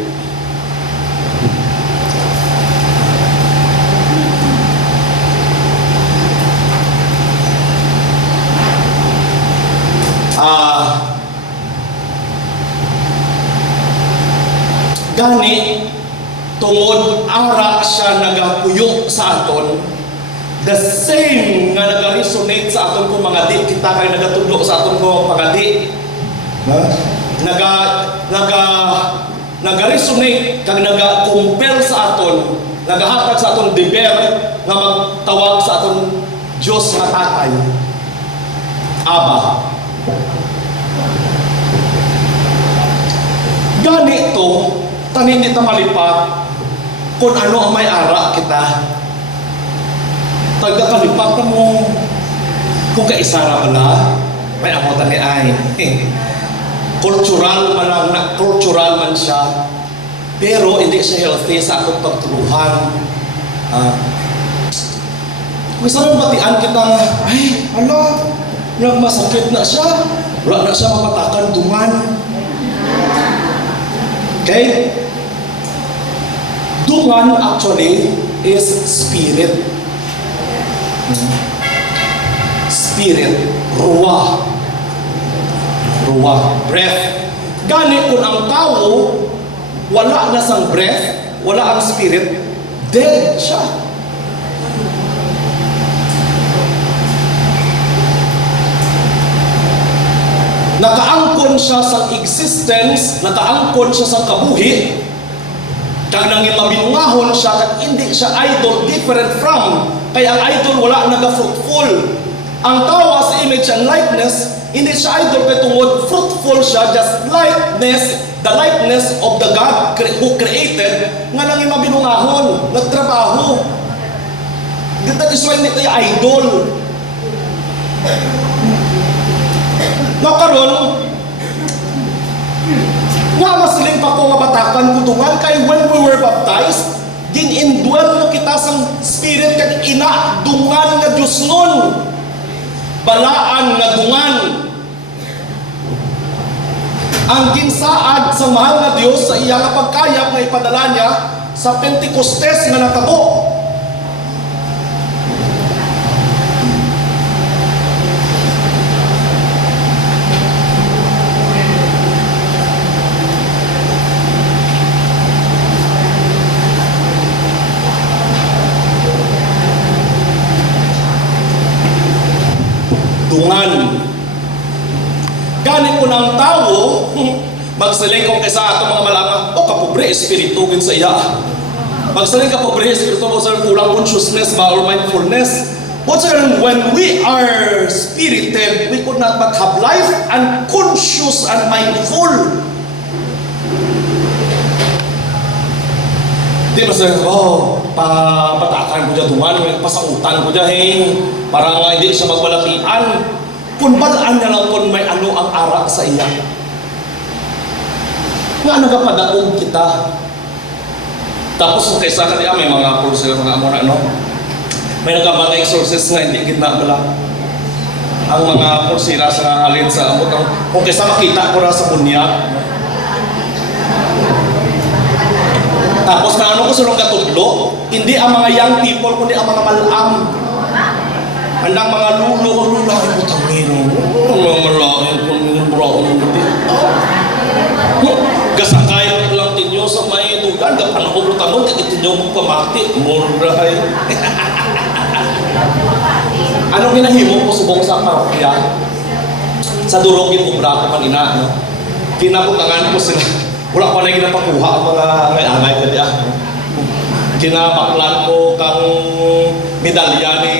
Gani tungod ara siya nagapuyo sa aton, the same nga nag-resonate sa aton kung mga di kita kay nagatudlo sa aton kung mga di naga-resonate kag naga-compel sa aton, nagahatag sa aton deber nga magtawag sa aton Diyos nga tatay, Aba. Gani ito, tanin kita malipat kung ano ang may ara kita. Tagkakalipat ka mo kung kaisara ka na, may amotan ni ay. Cultural man siya, pero hindi siya healthy sa atong pagtuluhan. Kung saan batian kita nga, ay, ala, nagmasakit na siya, wala na siya mapatakan dungan. Okay? Dungan actually is spirit. Spirit, ruwa, breath. Gani kung ang tao wala na sang breath, wala ang spirit, dead siya. Nakaangkon siya sa existence, nakaangkon siya sa kabuhi, kag nanging mabinungahon siya, kag hindi siya idol, different from, kaya ang idol wala naga-fruitful. Ang tawa sa image and likeness, hindi siya idol kay tungod fruitful siya, just likeness, the likeness of the God who created, nga nanging mabinungahon, nagtrabaho. That is why hindi tayo idol. No, karon, nga masiling pa ko nga batakan kutungan kay when we were baptized, gin-indwell na kita sa spirit kag ina dungan nga Diyos nun. Balaan nga dungan. Ang ginsaad sa mahal na Diyos sa iyang pagkayap na ipadala niya sa Pentecostes nga natabo. Dungan. Ganit ko ng tao, magsaling kong kaysa ato mga malanga, o kapobre, espiritu sa iya. Magsaling kapobre, espiritu mo sa kulang consciousness ba or mindfulness. What's when we are spirited, we could not but have life and conscious and mindful. Di ba sabi, patakan ko dyan duman, pasautan ko dyan, para nga hindi siya magwalatian. Kung balaan na lang kung may ano ang ara sa iya. Nga nagapadaog kita. Tapos kung kaysa ka may mga puro sila mga amora, no? May nagabangay sources nga, hindi gitna bala. Ang mga porsira sa halin sa amot. Kung kaysa makita ko na sa bunyag. Tapos na ano ko sulong katudlo, hindi ang mga young people, kundi ang mga malam. Andang mga lulo, lulaki mo tangino. Mga malaking kung brown mo din. Gasakay lang tinyo sa may dugan, gapan ako mo tanong, tinyo mo pamati, murahay. Anong ginahimo ko subong sa parokya? Sa durogin ko bra ko kanina, no? Kinabutangan ko sila. Wala ko na ginapakuha ang mga angay-angay ka diya. Kinabaklan ko kang medalya ni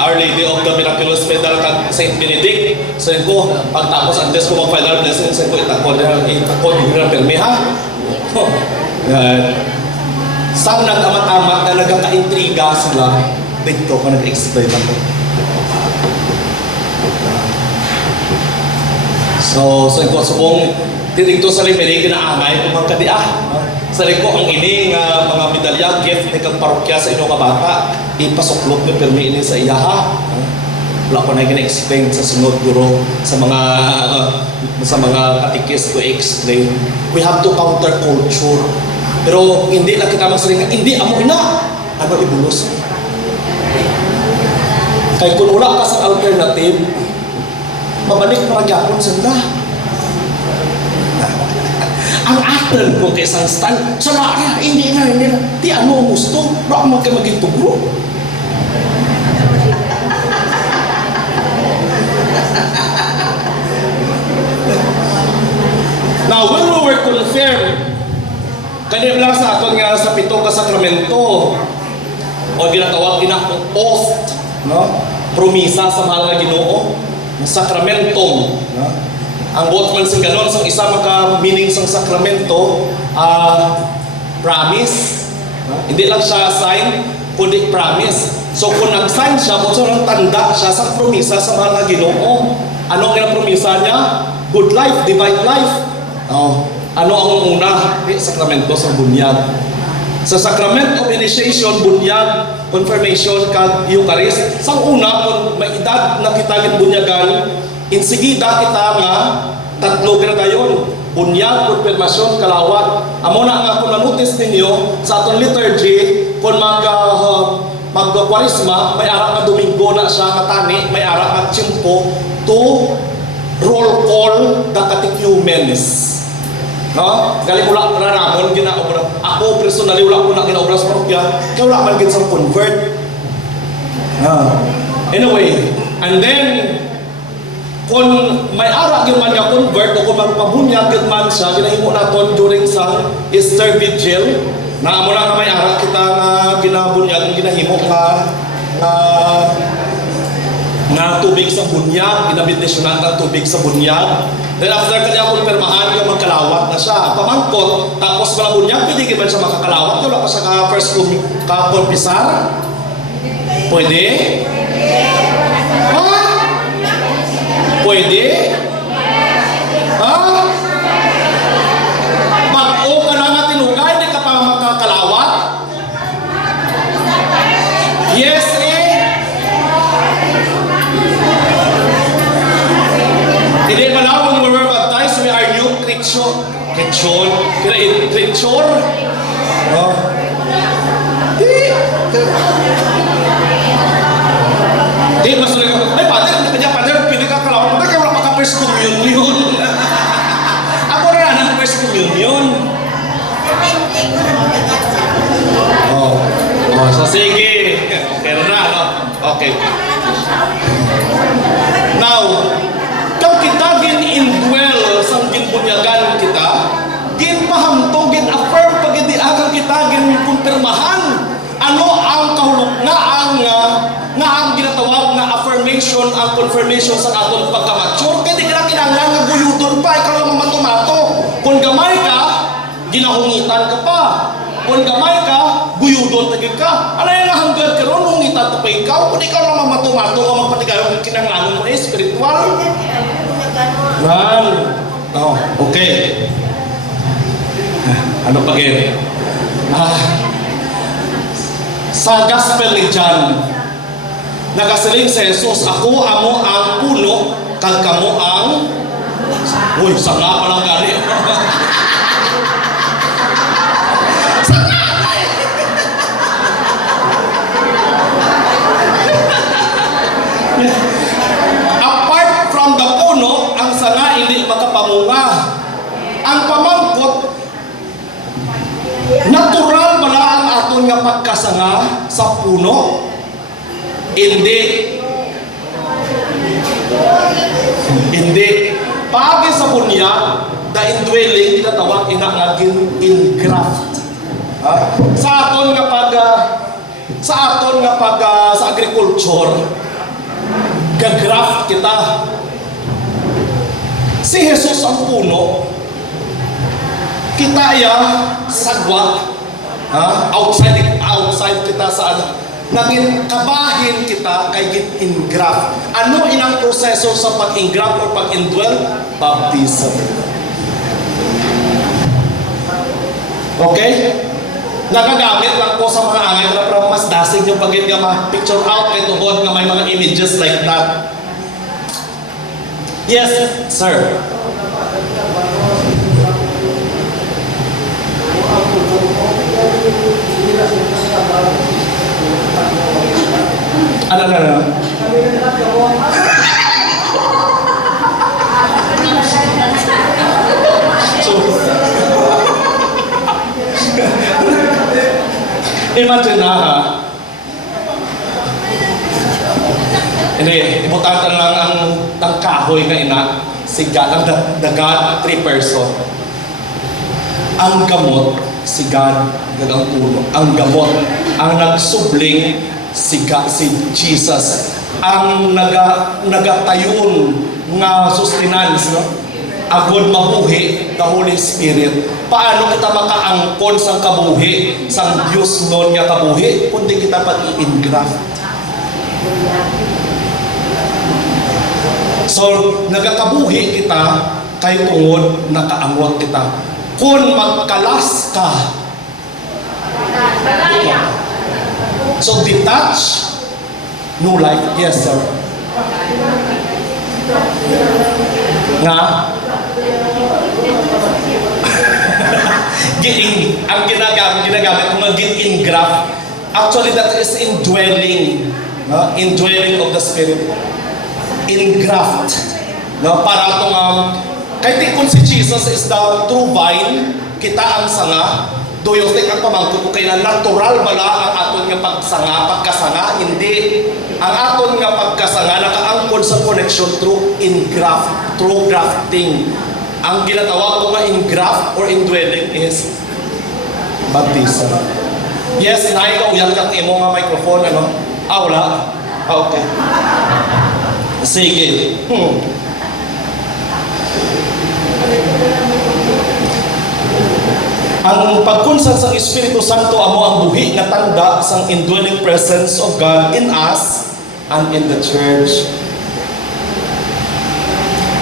Our Lady of the Miraculous Medal kang Saint Benedict. Sabi ko, pagtapos antes ko mag-final blessing, sabi ko, itakod yung na permi, ha? Saan nag-amat-amat na nagkaka-intriga sila, dito ko nag-explain ako. So ko, subong, dito sa lipening kinaangay kung magkadiah. Sabi ko, ang ini nga mga medalya, gift ni kang parokya sa inyong kabata, ipasuklot ng permi ini sa iya, ha? Wala ko na gina-explain sa sunod guro, sa mga katikis to explain. We have to counter culture. Pero hindi lang kita magsaling, hindi, amo ina. Ano ibulos? Kaya kung wala ka sa alternative, mabalik para gyapon sila. Ang atin kung kaisang stand, sala na, hindi na. Di ano ang gusto, baka maging tugro. Now, when we were confirmed, kanina lang sa aton nga sa pitong kasakramento, o ginatawag oath, no? Promisa sa mahal na Ginoo, sakramentum, no? Ang buot man sing ganon, sa isa maka-meaning sang sakramento, promise, no? Hindi lang siya sign, kundi promise. So kung nag-sign siya, kung saan tanda siya sa promisa sa mahal na Ginoo, ano ang promisa niya? Good life, divine life. Oh. Ano ang una? Sakramento sa bunyag. Sa Sacrament of Initiation, bunyag, confirmation, kag Eucharist, sa una, kung may edad na kita bunyagan, insigida kita nga, tatlo na tayo, bunyag, confirmation, kalawat. Amo na nga kung na-notice ninyo, sa atong liturgy, kung mag-kwarisma, may ara nga Domingo na siya katani, may ara nga tiyempo, to roll call the catechumens. No? Galing wala na ramon ginaobra. Ako personally wala ko na ginaobra sa parokya. Kaya wala man gid sa convert. Anyway, and then kung may ara gyud man nga convert o kung magpabunyag gyud man siya, ginahimo naton during sa Easter Vigil. Na amo na nga may ara kita nga ginabunyag, ginahimo nga tubig sa bunyag, ginabindisyonan ng tubig sa bunyag. Then after kanya kumpirmahan yung magkalawat na siya. Pamangkot, tapos pala bunyag, pwede ba siya makakalawat? Wala pa siya ka-first ka-confessar? Pwede? Ha? Pwede? Ha? Pag-o ka na nga tinugay, hindi ka pa makakalawat? Yes, hindi pa lang when we were baptized, we are new creature. Creature? Oh. Di, mas talaga, ay, Father, pwede ka kalawat. Pwede ka wala maka-first communion. Ako rin ang first communion. So sige. Okay na, no? Okay. Now, kung kita gin-indwell sa ginbunyagan kita, gin-pahamto, gin-affirm, pag-idiagan kita, gin-kumpirmahan, ano ang kahulog na ang confirmation sa atong pagka-mature. Kaya di ka na kinanglan nga guyudon pa, ikaw lang mamatumato. Kung gamay ka, ginahungitan ka pa. Kung gamay ka, guyudon tagig ka. Ano yung hanggang ka ron, hungitan pa ikaw. Kung ikaw lang mamatumato, o magpatigayon ng kinanglan mo spiritual. Nan. Oh, okay. Ano pa gini? Sa Gospel ni John, nagasiling si Jesus, ako amo ang puno, kag kamo ang... Uy, sanga pa lang gani. Apart from the puno, ang sanga hindi makapamunga. Ang pamangkot, natural bala ang aton nga pagkasanga sa puno? Hindi. Hindi. Pagi sa bunyag, the indwelling, tinatawag inangagin ingraft. Sa aton nga sa agriculture, gagraft kita. Si Jesus ang puno, kita ya sagwa, outside kita sa ano, naging kabahin kita kay git-ingraft. Ano inang proseso sa pag-ingraft o pag-indwell? Baptism. Okay? Nagagamit lang po sa mga angay na para mas dasig yung pagit nga ma-picture out kay tungkol nga may mga images like that. Yes, sir. Ano? So, imagine na ha. Hindi, ibutatan lang ang kahoy nga ina. Si God, ang the God, 3 person. Ang gamot, si God, ang puno. Ang gamot, ang nagsubling, si Jesus. Ang nagatayon nga sustenance, no? Agod mabuhi, the Holy Spirit. Paano kita makaangkon sang kabuhi, sang Diyos nun nga kabuhi, kundi kita pag-i-ingraft. So, nagakabuhi kita, kay tungod, nakaangot kita. Kung magkalas ka, so detach, no life. Yes, sir. Nga? Ang ginagamit kung ang gin-ingraft, actually that is indwelling. Indwelling of the Spirit. Ingraft. Para itong, kahit kung si Jesus is the true vine, kita ang sanga, do you think ang pamangkot ko kaya natural bala ang aton nga pagkasanga? Hindi. Ang aton nga pagkasanga nakaangkon sa connection through ingraft, through grafting. Ang ginatawag ko nga ingraft or indwelling is baptism. Yes, naikauyan ka imo nga microphone, ano? Wala? Okay. Sige. Ang pagkunsan sa Espiritu Santo amo ang buhi nga tanda sang indwelling presence of God in us and in the church.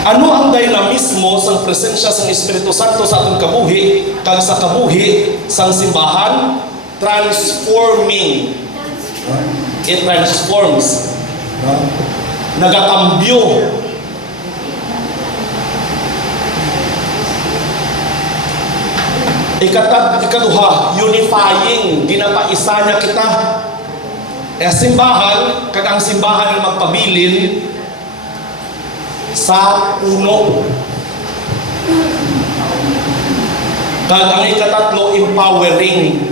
Ano ang dynamismo sang presensya sang Espiritu Santo sa atong kabuhi kag sa kabuhi sang simbahan? Transforming. It transforms. Nagakambyo. Ikaduha, unifying, ginapaisa niya kita. Simbahan, kag ang simbahan ang magpabilin sa puno. Kag ang ikatatlo, empowering.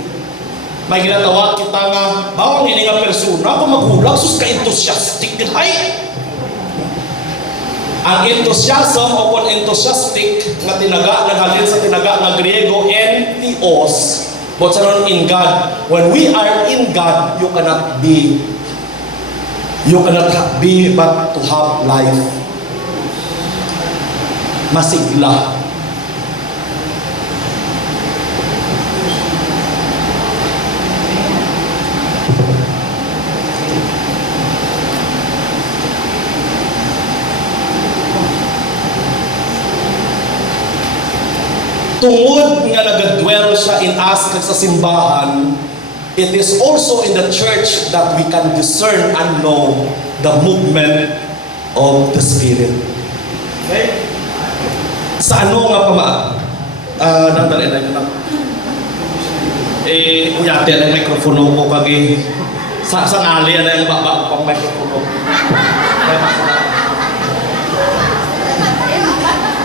May ginatawag kita nga, bawang ini nga persona, kung maghulag, sus ka-enthusiastic din, ay! Ang enthusiasm o enthusiastic na tinaga, naghalin sa tinaga na Griego, entheos. But sa in God, when we are in God, you cannot be You cannot be but to have life. Masigla. Tungod nga nagadwell siya in us kag sa simbahan, it is also in the church that we can discern and know the movement of the Spirit. Okay? Sa ano nga pa ma? Nandali na yun lang. Uyate na yung microphone ko kagi sa ngali na yung baba pang microphone ko.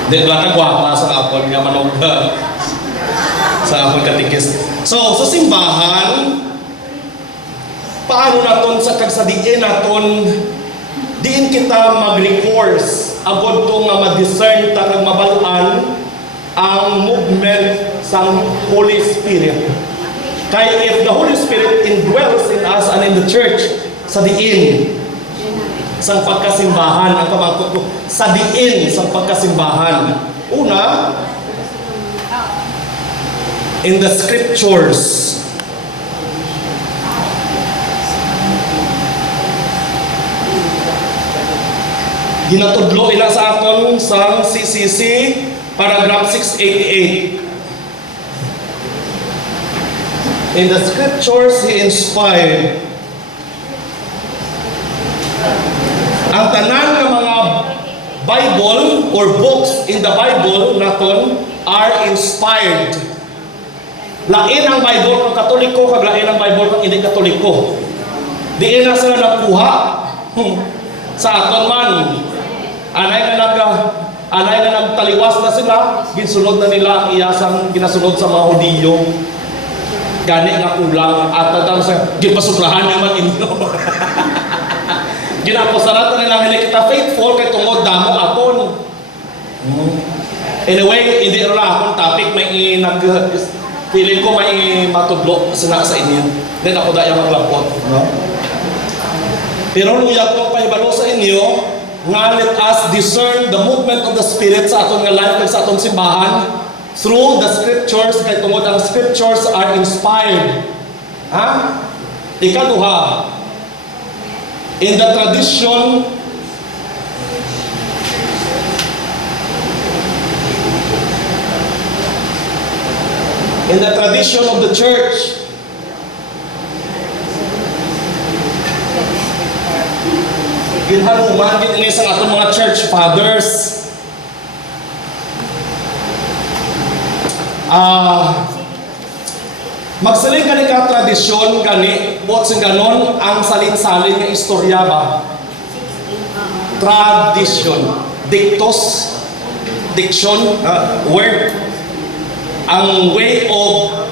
Di ba kagwapa sa apon nga manog sa apon katikis. So, sa simbahan, paano naton sa kagsadiin naton diin kita mag-recourse abot to nga ma-discern ta kag mabalaan ang movement sa Holy Spirit. Kaya if the Holy Spirit indwells in us and in the church, sa diin sang pagkasimbahan ang pamangkot ko sa diin sang pagkasimbahan. Una, in the scriptures. Ginatudlo ila sa aton sang CCC paragraph 688. In the scriptures He inspired. Ang tanan ng mga Bible or books in the Bible naton are inspired. Lain ang Bible kung Katoliko, kag lain ang Bible kung hindi Katoliko. Diin na sila nakuha. Sa aton man, anay na nagtaliwas na sila, ginsunod na nila ang iyasang ginasunod sa mga Hudiyo. Gani nga kulang at tadang sa gipasukrahan naman inyo. Ginaposarat na nila kita faithful kay tungod damo aton. Anyway, hindi rin akong topic may feeling ko may matudlo sa inyo. Then ako daya maglapot, no? Pero nung yakong pahibalo sa inyo, nga let us discern the movement of the Spirit sa atong nga life sa atong simbahan through the scriptures, kay tungod ang scriptures are inspired. Ha? Ikaduha, in the tradition of the church, ginhaluman din ini sa atong mga church fathers. Magsaling gani ka tradisyon gani, buot sing ganon ang salin-salin nga istorya ba? Tradition, dictos, diction, word. Ang way of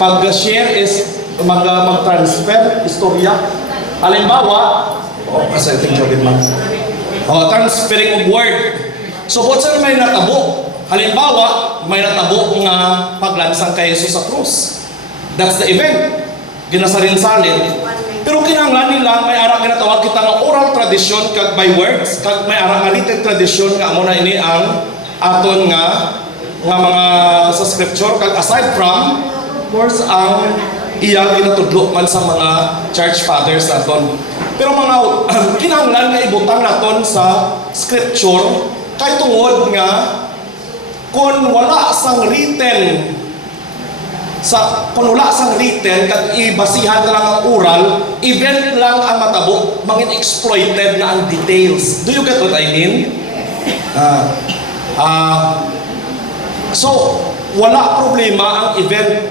pag-share is mag-transfer istorya. Halimbawa, transferring of word. So, buot sa may natabo. Halimbawa, may natabo nga paglansang kay Jesus sa krus. That's the event. Ginasalin-salin. Pero kinahanglan nila may ara ginatawag kita nga oral tradition kag by words, kag may ara nga written tradition nga amo na ini ang aton nga mga sa scripture, kag aside from of course ang iya ginatudlo man sa mga church fathers naton. Pero mga kinahanglan nga ibutang naton sa scripture kay tungod nga kung wala sang written kag ibasihan lang ang oral, event lang ang matabo, mangin exploited na ang details. Do you get what I mean? So wala problema ang event,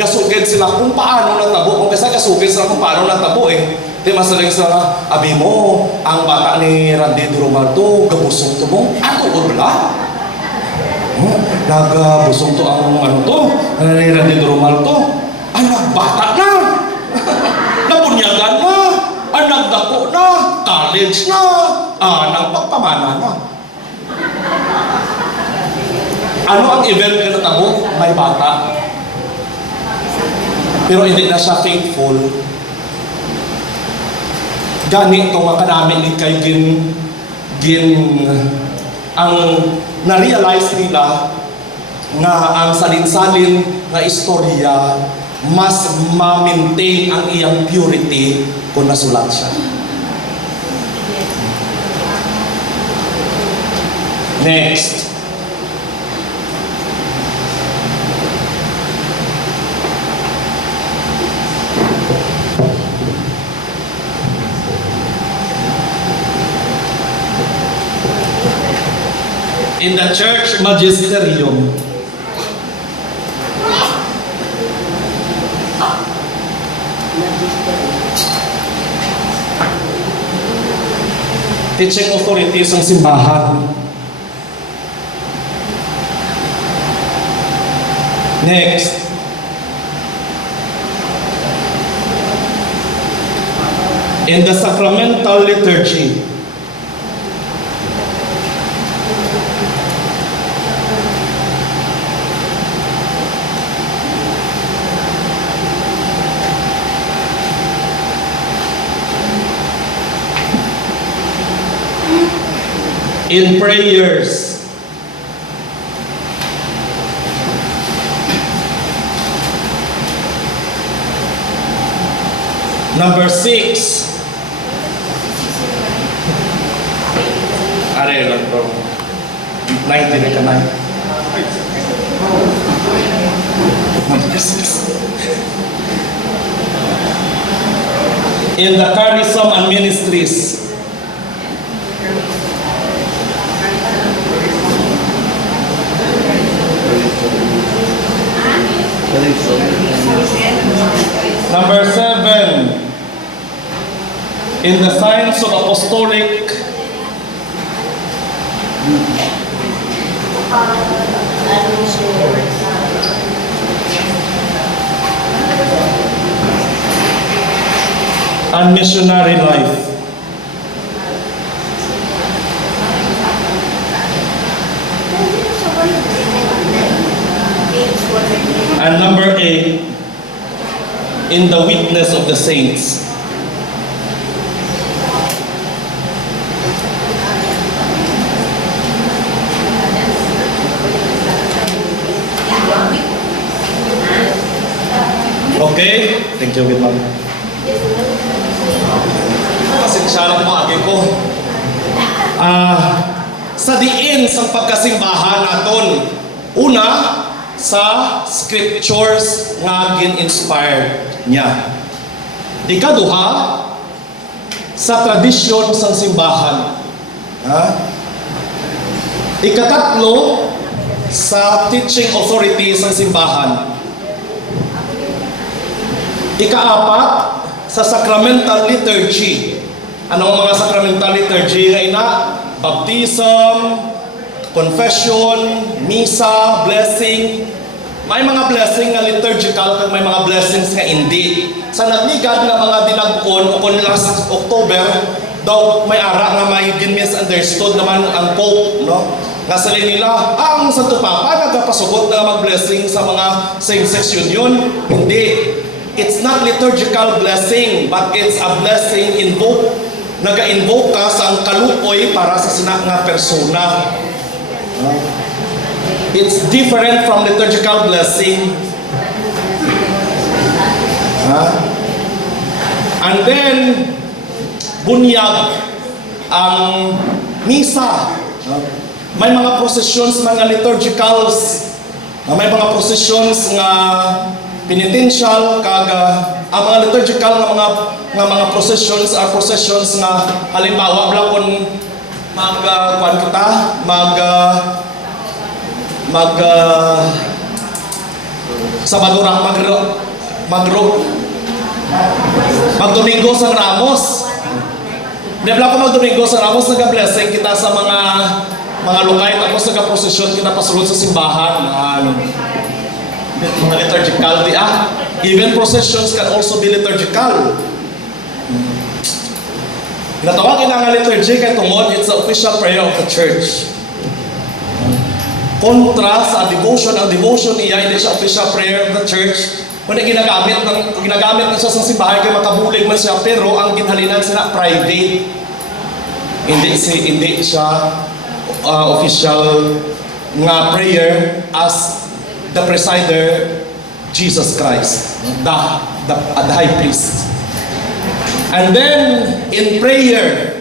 gasugid sila kung paano natabo. Kung kasi gasugid sila kung paano natabo di masaling sila, abi mo ang bata ni Randy Duromaldo gabusong to mo, ato wala. Nagbusong to ang ni Randy Duromaldo, anak bata na. Nabunyagan na, anak dako na, college na, nagpagpamana na. Ano ang event na natabo? May bata. Pero hindi na siya faithful. Gani ito nga kadami ni kayo ang na-realize nila nga ang salin-salin nga istorya mas ma-maintain ang iyang purity kung nasulat siya. Next. In the church magisterium, teaching authorities ng simbahan. Next. In the sacramental liturgy, in prayers, number 6. Are lang bro. 90 na ka na. Number 6. In the charism and ministries, number 7, in the signs of apostolic and missionary life. And number 8, in the witness of the saints. Okay? Thank you, Bitman. Pasensyahan mo agi ko. Sa diin sa pagkasimbahan naton, una, sa scriptures nga gin-inspired niya. Ikaduha, sa tradisyon sa simbahan. Ikatatlo, sa teaching authority sa simbahan. Ikaapat, sa sacramental liturgy. Ano ang mga sacramental liturgy nga ina? Baptism, confession, misa, blessing. May mga blessing nga liturgical kag may mga blessings nga hindi. Sa nagligad nga mga dinagkon o kung last October daw may ara nga may misunderstood naman ang Pope, no? Nga sila nila, ang Santo Papa nagpapasugot na mag-blessing sa mga same-sex union. Hindi. It's not liturgical blessing, but it's a blessing naga-invoke ka sa kaluoy para sa sinak nga persona. It's different from liturgical blessing. And then, bunyag ang misa. May mga processions, mga liturgicals. May mga processions nga penitential, ang mga liturgical nga mga processions are processions nga halimbawa lang kung Sabadura Magdomingo sa Ramos. Debla ko Magdomingo sa Ramos naga-blessing kita sa mga lukay tapos naga-prosesyon kita pasulod sa simbahan. Mga liturgical even processions can also be liturgical. Natawagin ang liturgy kay tungod it's the official prayer of the church. Kontra sa devotion, ang devotion niya hindi siya official prayer of the church, Kung ginagamit na siya sa simbahan kay makabulig man siya, pero ang ginhalinan sila private. Hindi siya official nga prayer as the presider, Jesus Christ, the high priest. And then in prayer,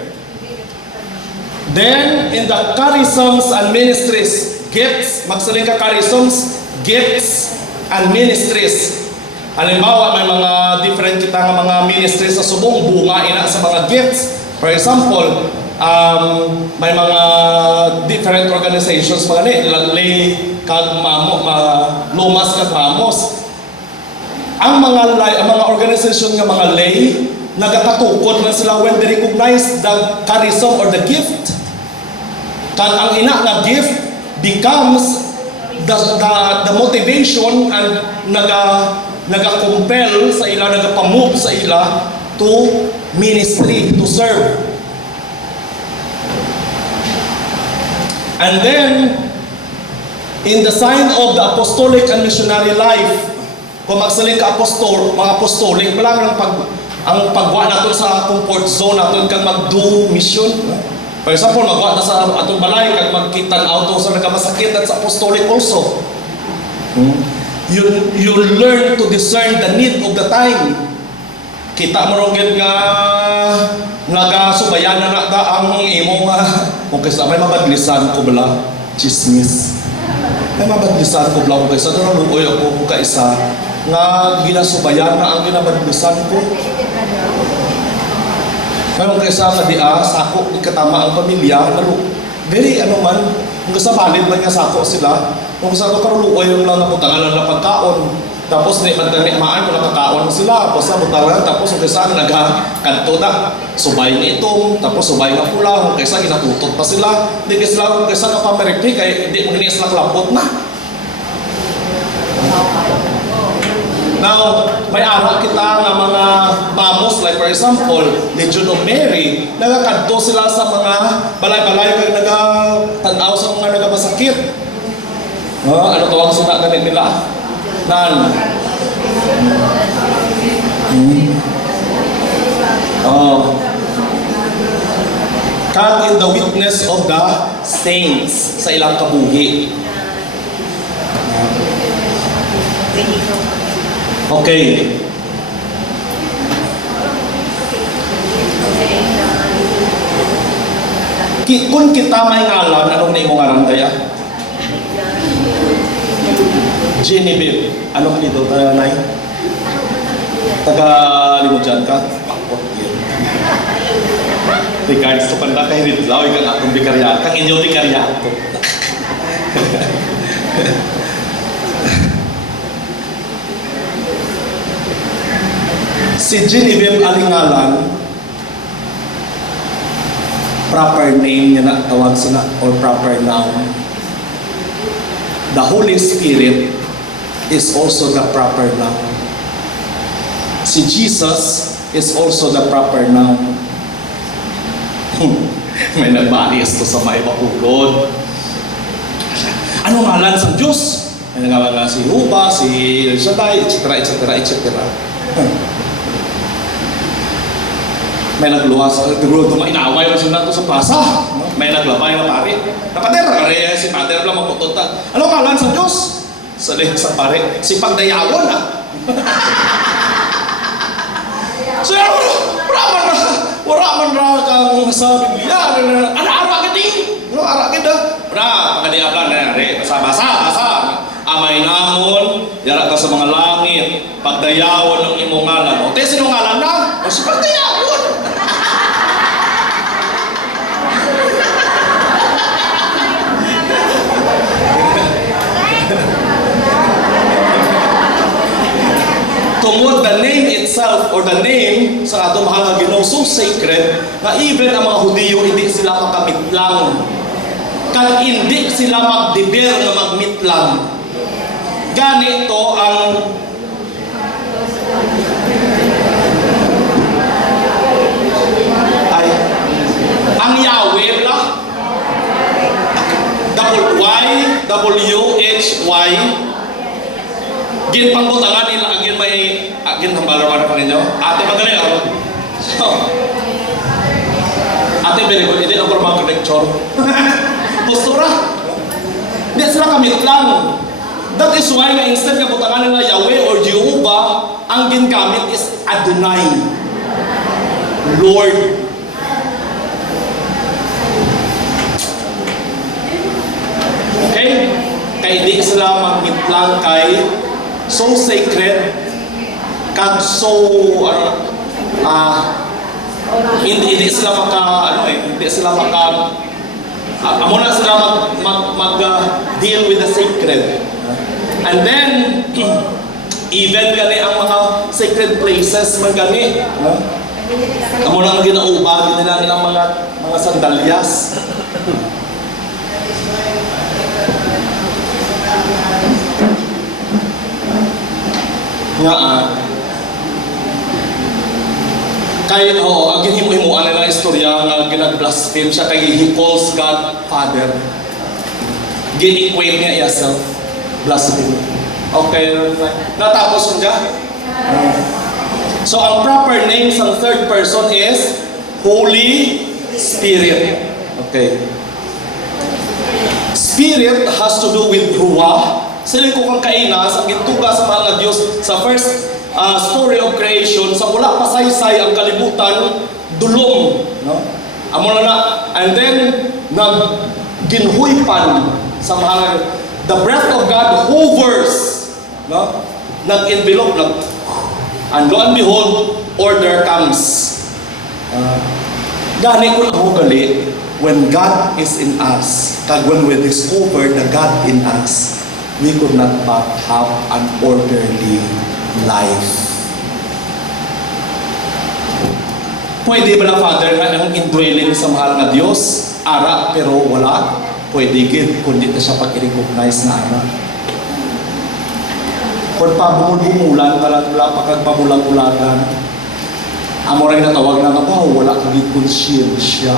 then in the charisms and ministries, gifts, magsaling ka charisms, gifts and ministries. Halimbawa, may mga different kita nga mga ministries sa subong, bunga ina sa mga gifts. For example, may mga different organizations, mga lay kag mamo, lumas kag mamos. Ang mga organization nga mga lay, nagakatukod na sila when they recognize the charism or the gift. Kag ang ina nga gift becomes the motivation and naga-compel sa ila, naga-pamove sa ila to ministry, to serve. And then, in the sign of the apostolic and missionary life, kung magsaling ka mga apostolic, wala ka ang pagwa natin sa comfort zone natin kag mag-do mission. For example, magwa na sa atong balay kag magkitan auto sa nagamasakit at sa apostolic also. You learn to discern the need of the time. Kita mo rin nga nagasubayan na ang imong kung kaysa may mabadlisan ko bala chismis. May mabadlisan ko bala kung kaysa naluoy ako kung kaisa nga ginasubayan na ang ginabadlisan ko. Kaya kaysa nga sako, ikatama ang pamilya, very man, kung sa valid man nga sako sila, kung sa karuloy yung lang napuntangan na pagkaon, tapos maan kung nakakaon sila, tapos napuntangan, tapos kung kaysa nagkanto na, subay na itong, tapos subay na pula, kung kaysa ginatutot pa sila, hindi kaysa kung kaysa kapamerikli, kaya hindi mo ginis lang lapot na. Now, may ara kita nga mga mamos, like for example, Legion of Mary, nagakadto sila sa mga balay-balay kag nagatanaw sa mga nagamasakit. Ano tawag sila ganit nila? Kag in the witness of the saints sa ilang kabuhi. Okay. Kung kita may ngalan, anong na imong ngaran kaya? Genevieve. Anong nito? Nay? Taga-Limudyan ka? Regards to panda kay Ridlaw, ikaw akong bikarya. Kang inyong bikarya ako. Si Genevieve Alingalan, proper name niya na tawag sila or proper noun. The Holy Spirit is also the proper noun. Si Jesus is also the proper noun. May nagbalis to sa may bakulod. Ano ngalan sa Diyos? May nagawa si Ruba, si Shaddai, etc. May nagluwas, inaaway mo sila to sa plaza. May naglabay na pare. Napater, si pater lang maputunta. Ano ngalan sa Diyos? Sa pare, si Pagdayawon So, wala man ra kang sa Biblia. Ara ka din. Ara ka da. Pagkadiablan na rin. Basa. Amay namon, yara ka sa mga langit, Pagdayawon ng imong ngalan. O, sino ngalan na? O, si Pagdayawon. Tungod the name itself or the name sa atong mahal nga Ginoo so sacred na even ang mga Hudiyo hindi sila makamitlang. Kag hindi sila magdeber nga magmitlang. Ganito ang Yahweh la WHY ginpangbutangan nila ang Malaman ko ninyo. Ate, magaling ako. So, ate, very good. Hindi ako mag-lecture. Postura. Hindi sila kamit lang. That is why na instead na butangan nila Yahweh or Jehovah, ang gingamit is Adonai. Lord. Okay? Kaya di sila magmitlang kay so sacred kag so hindi sila hindi sila amo na sila mag deal with the sacred. And then even gani ang mga sacred places man gani, amo na ginaubag nila nilang mga sandalyas. Nga kay ang ginhimo-himuan na istorya nga ginag-blaspheme siya kay he calls God Father. Gin-equate niya yourself blaspheme. Okay, natapos mo dyan? So ang proper name sa third person is Holy Spirit. Okay. Spirit has to do with ruah. Sila ko kang kainas, ang gintuga sa mga Diyos sa first story of creation, sa wala pasaysay ang kalibutan, dulong. No? Amo na. And then, ginhuypan sa mga, the breath of God hovers. No? Nag-envelope. And lo and behold, order comes. Gani ko na ho gali, when God is in us, kag when we discover the God in us, we could not but have an orderly life. Pwede ba na, Father, na ang indwelling sa mahal na Diyos? Ara, pero wala. Pwede gid, kundi na siya pag-recognize na ara. Kung pa bumulbumulan, wala pa kag pabulag-ulagan. Amo rin natawag na nga, wala kagid konsyensya.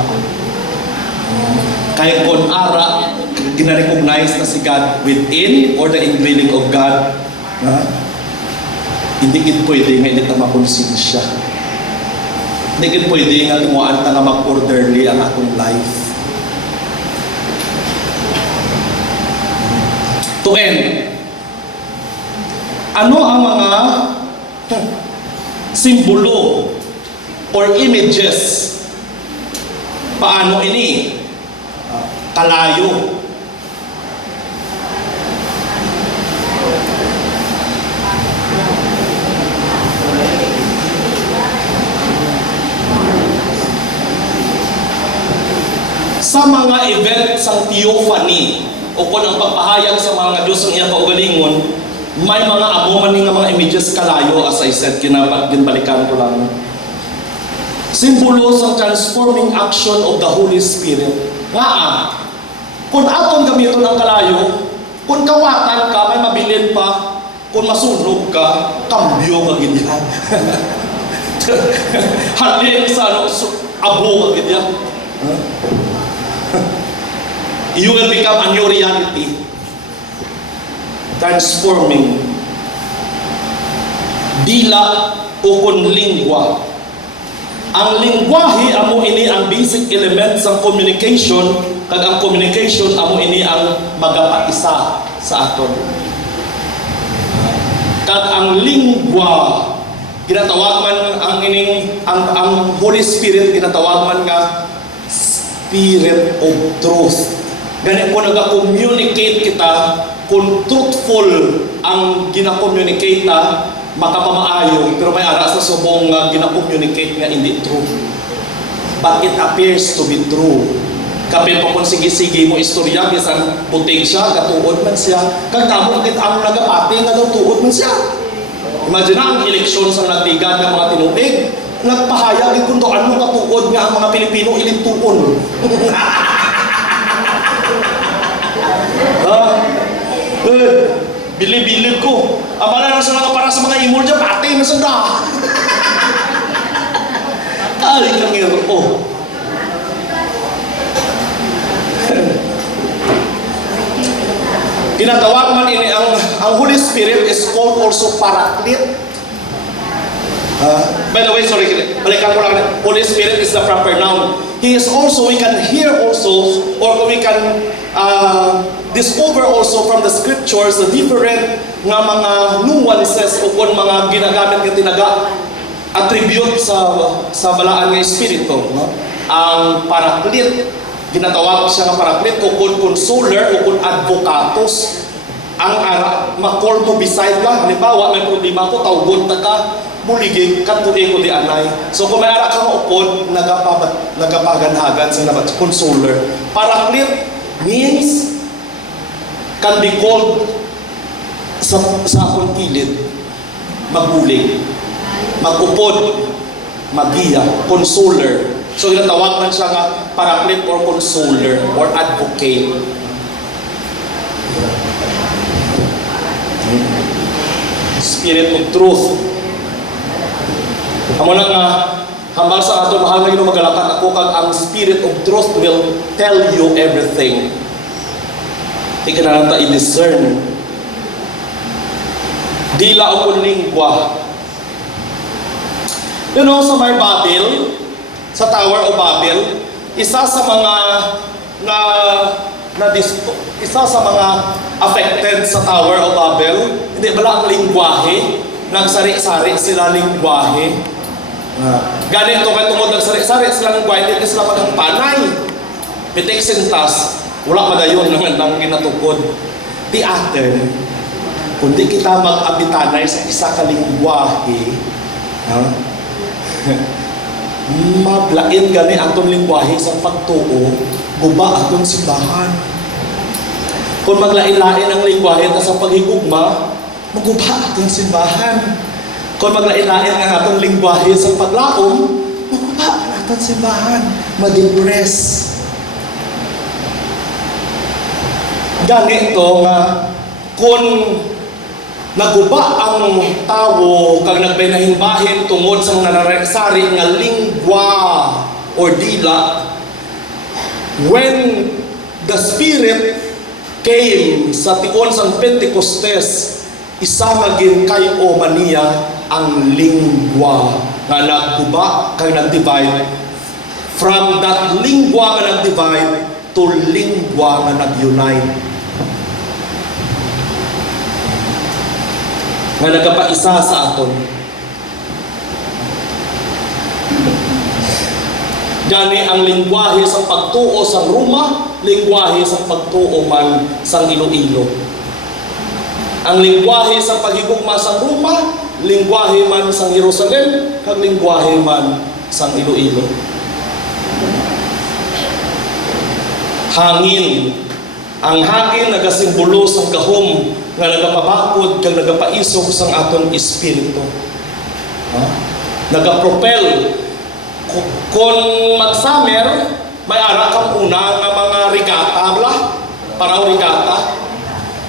Kaya kung ara, gina-recognize na si God within or the indwelling of God, hindi gid pwede nga hindi ta makonsensya. Hindi gid pwede nga tumuan ta nga mag-orderly ang atong life. To end, ano ang mga simbolo or images? Paano ini? Kalayo. Sa mga event sang theophany o kung ang pagpahayag sa mga Diyos ng iyang kaugalingon, may mga amo man nga mga images kalayo, as I said, ginbalikan ko lang. Simbolo sa transforming action of the Holy Spirit. Kung aton gamiton ang kalayo, kung kawatan ka, may mabilin pa, kung masunog ka, kambyo ka ganyan. Halin sa abo ka ganyan. You will become a new reality. Transforming. Dila o kung lingwa. Ang lingwahe amo ini ang basic element sa communication, kag ang communication amo ini ang magapaisa sa aton. Kag ang lingwa ginatawag man ang Holy Spirit ginatawag man nga Spirit of Truth. Ganit po nag-communicate kita, kung truthful ang gina-communicate ta, makapamaayo, pero may ara sa subong nga gina-communicate nga hindi true. But it appears to be true. Kapil pa kung sige-sige mo istorya, bisan buting siya, katuod man siya. Kagdamo kit ang nagapati nga daw tuod man siya. Imagine ang eleksyon sa nagtigad ng mga tinuig, nagpahayag kung doon mo katuod nga ang mga Pilipino ilintuon. Bilib-bilib ko. Abala na sa mga para sa mga imol dyan, pati na sanda. Ay, kangiro ko. Ginatawag man ini ang Holy Spirit is called also Paraclete. By the way, sorry, balikan ko lang. Holy Spirit is the proper noun. He is also, we can hear also, or we can discover also from the scriptures the different nga mga nuances o kung mga ginagamit nga tinaga attribute sa balaan nga espiritu. No? Ang paraklit, ginatawag siya nga paraklit o kung consoler o kung advocatus. Ang makol mo beside lang, halimbawa may problema ko, tawgon ta ka, muligig, katuloy ko di anay. So kung may ara ka maupod, nagapaganhagan sa nabat, consoler. Paraklit means, can be called sa akong kilid, magbulig, magupod, magiya, consoler. So ginatawag man siya nga paraklit or consoler or advocate. Spirit of truth. Amo na nga hambal sa ato mahal nga Ginoo magalakan ako kag ang spirit of truth will tell you everything. Di ka na nata i-discern. Dila o kung lingwa. You know, sa may Babel, sa Tower of Babel, isa sa mga isa sa mga affected sa Tower of Babel, hindi bala ang lingwahe, nagsari-sari sila lingwahe. Ganito kay tungod nagsari-sari sila lingwahe, hindi sila magang panay. Pitik sintas, wala madayon naman ang ginatukod. Di atin, kundi kita mag-abitanay sa isa ka lingwahe, maglain gani atong lingwahe sa pagtuo, guba atong simbahan. Kung maglain-lain ang lingwahe sa paghigugma, maguba atong simbahan. Kung maglain-lain ang atong lingwahe sa paglaom, maguba ang atong simbahan. Madepress. Ganito nga, kung naguba ang tawo kag nagbaynahinbahin tungod sa nararesari nga lingwa or dila, when the Spirit came sa tiyon sang Pentecostes, isa nga ginkayo maniya ang lingwa nga nagguba kag nag-divide from that lingwa nga nag-divide to lingwa nga nag-unite, nga nagapaisa sa aton. Gani ang lingwahe sa pagtuo sa Roma, lingwahe sa pagtuo man sa Iloilo. Ang lingwahe sa paghigugma sa Roma, lingwahe man sa Jerusalem, kag lingwahe man sa Iloilo. Hangin. Ang hangin nagasimbolo sa gahom nga nagapabakod kag nagapaisog sa aton espiritu. Nagapropel. Kung mag-summer, may ara kang una nga mga rigata, paraw rigata.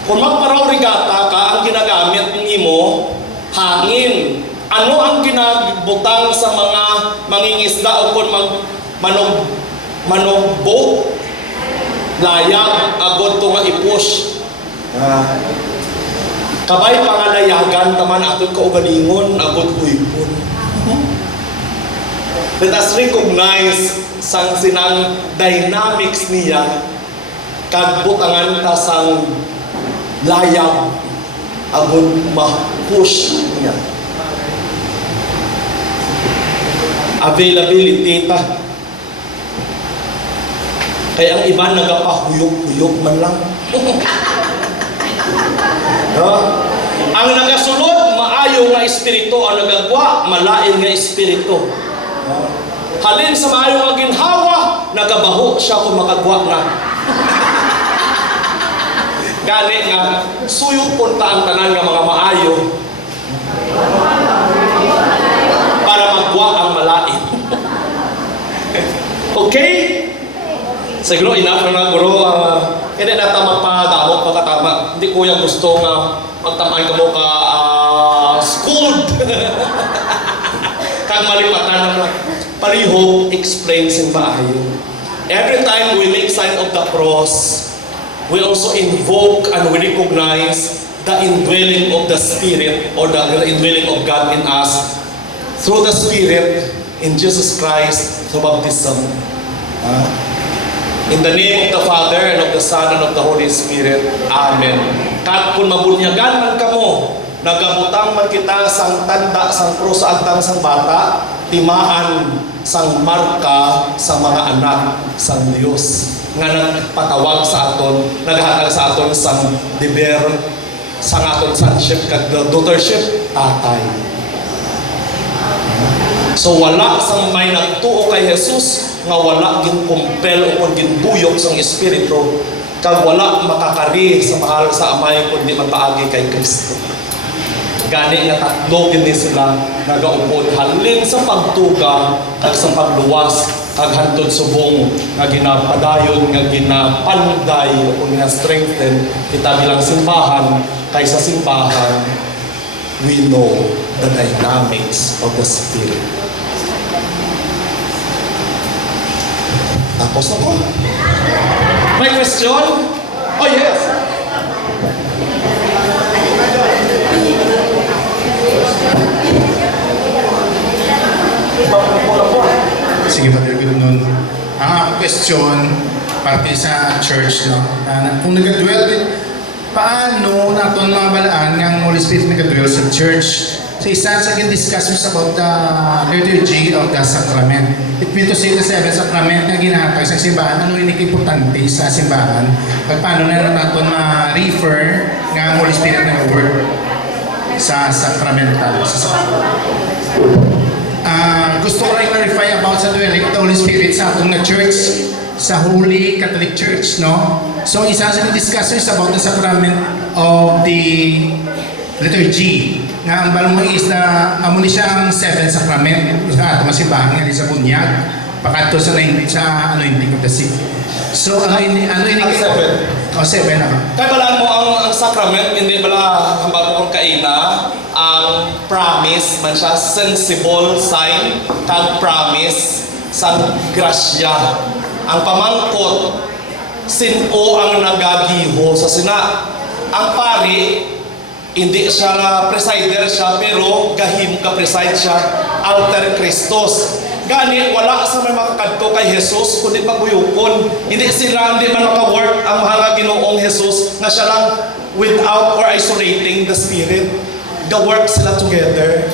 Kung magparaw rigata ka, ang ginagamit nimo hangin. Ano ang ginabutang sa mga mangingisda o kung manog boat? Layag, agod to nga i-push. Kabay pangalayagan taman aton kaugalingon, agod huipon. Let us recognize sang sinang dynamics niya kag butangan ta sang layag agud ma-push niya. Availability ta. Kaya ang iba nagapahuyok-huyok man lang. Ang nagasunod, maayo nga espiritu. Ang nagagwa, malain nga espiritu. Halin sa maayo nga ginhawa, nagabaho siya kung makagwa na. Gani nga, suyong punta ang tanan nga mga maayo para magwa ang malain. Okay? Siguro enough na guro. Hindi na tama magpadamot pagkatama. Hindi ko yung gusto nga magtamay ka mo ka schooled. Kag malipatan na pariho explains in maayo. Every time we make sign of the cross, we also invoke and we recognize the indwelling of the Spirit or the indwelling of God in us through the Spirit in Jesus Christ through baptism. In the name of the Father, and of the Son, and of the Holy Spirit. Amen. Kat kung mabunyagan man kamo, nagabutang man kita sang tanda, sang krus, agtang sang bata, timaan sang marka sa mga anak sang Dios nga nagpatawag sa aton, naghatag sa aton sang deber, sang aton sonship kag daughtership, tatay. So wala sang may nagtuo kay Jesus nga wala gin kumpel o ginbuyog sang Espiritu kag wala makakari sa mahal sa Amay kundi magpaagi kay Kristo. Gani nga tatlo gini sila nagaupod halin sa pagtuga kag sa pagluwas kag hantod subong nga ginapadayon nga ginapanday o gina-strengthen kita bilang simbahan kaysa simbahan. We know the dynamics of the Spirit. Tapos na ko. May question? Oh yes. Sige, Father, good noon. Ang question, parte sa church, no? Kung nag-dwell with, paano natin mga balaan ng Holy Spirit nag-dwell sa church? So, isa sa discussions about the liturgy of the sacrament. It means to say the seven sacrament na ginatag sa simbahan, ano yung importante sa simbahan? At paano na natin ma-refer ng Holy Spirit na work sa sacramental, sa sacrament. Gusto ko rin clarify about sa dwelling of the Holy Spirit sa atong na church, sa Holy Catholic Church, no? So, isa sa discussion is about the sacrament of the liturgy. Nga ang balong is na amo ni siya ang seven sacrament sa atong simbahan nga di sa bunyag, pakato sa anointing of the sick. So, ano ini Seven. Oh, seven ako. Kaya balaan mo ang sacrament, hindi bala hambal mo kung kaina, ang promise, man siya sensible sign, kag promise, sang grasya. Ang pamangkot, sino ang nagagiho sa sina. Ang pari, hindi siya presider siya, pero gahim ka preside siya, alter Christos. Gani, wala sa may makakadto kay Jesus, kundi paguyukon. Hindi man maka-work ang mahal Ginoong Jesus na siya lang without or isolating the Spirit. The work sila together.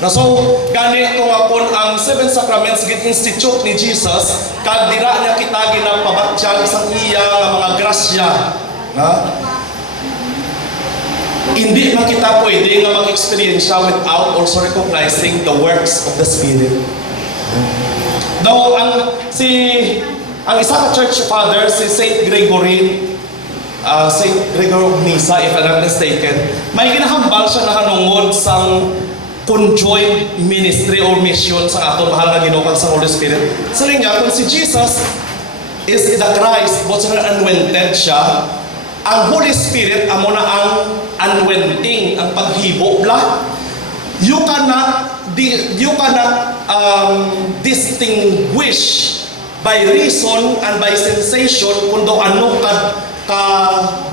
Na so, gani ito nga po ang seven sacraments gin-institute ni Jesus, kag dira niya kita ginapabatsyag sa iya nga mga grasya. Hindi man kita pwede nga mag-experience without also recognizing the works of the Spirit. Though ang isa ka church father, si Saint Gregory of Nyssa, if I'm not mistaken, may ginahambal siya na hanungod sang conjoined ministry or mission sa aton mahal na Ginoo sa Holy Spirit. Sa niya, kung si Jesus is the Christ, but sa anointed siya, ang Holy Spirit amo na ang anointing, ang paghibo bla. You cannot distinguish by reason and by sensation kung ano ka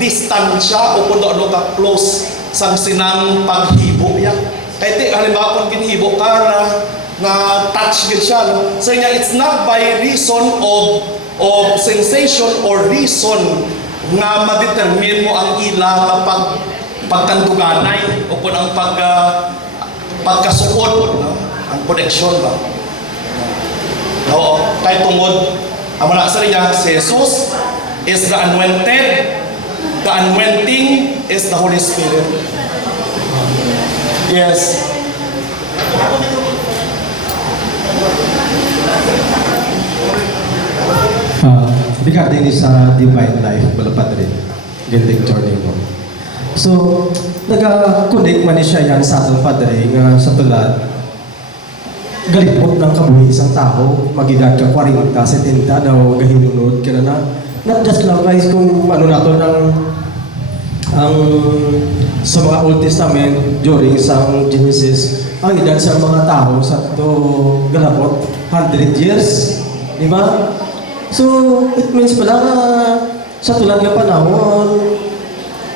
distansya o kung ano ka close sa sinang paghibo ya. Kaya halimbawa kung ginhibo ka na touch gid siya, no? So it's not by reason of sensation or reason nga ma-determine mo ang ila kapag pagkanduganay o kung ang pagkasukod, no? Ang connection ba? Oo, kahit tungod, ang wala sa niya, si Jesus is the anointed, the anointing is the Holy Spirit. Yes. Regarding sa divine life, wala pa rin. Ganding journey mo. So, nag-connect man siya yan sa atong padre nga sa tulad galipot ng kabuhi isang tao, magidad ka 40, 70 daw gahinunod ka na. Not just lang guys kung ano nato ang sa mga Old Testament during sa Genesis, ang edad sa mga tao sa to galapot 100 years, di ba? So, it means pala na sa tulad ng panahon,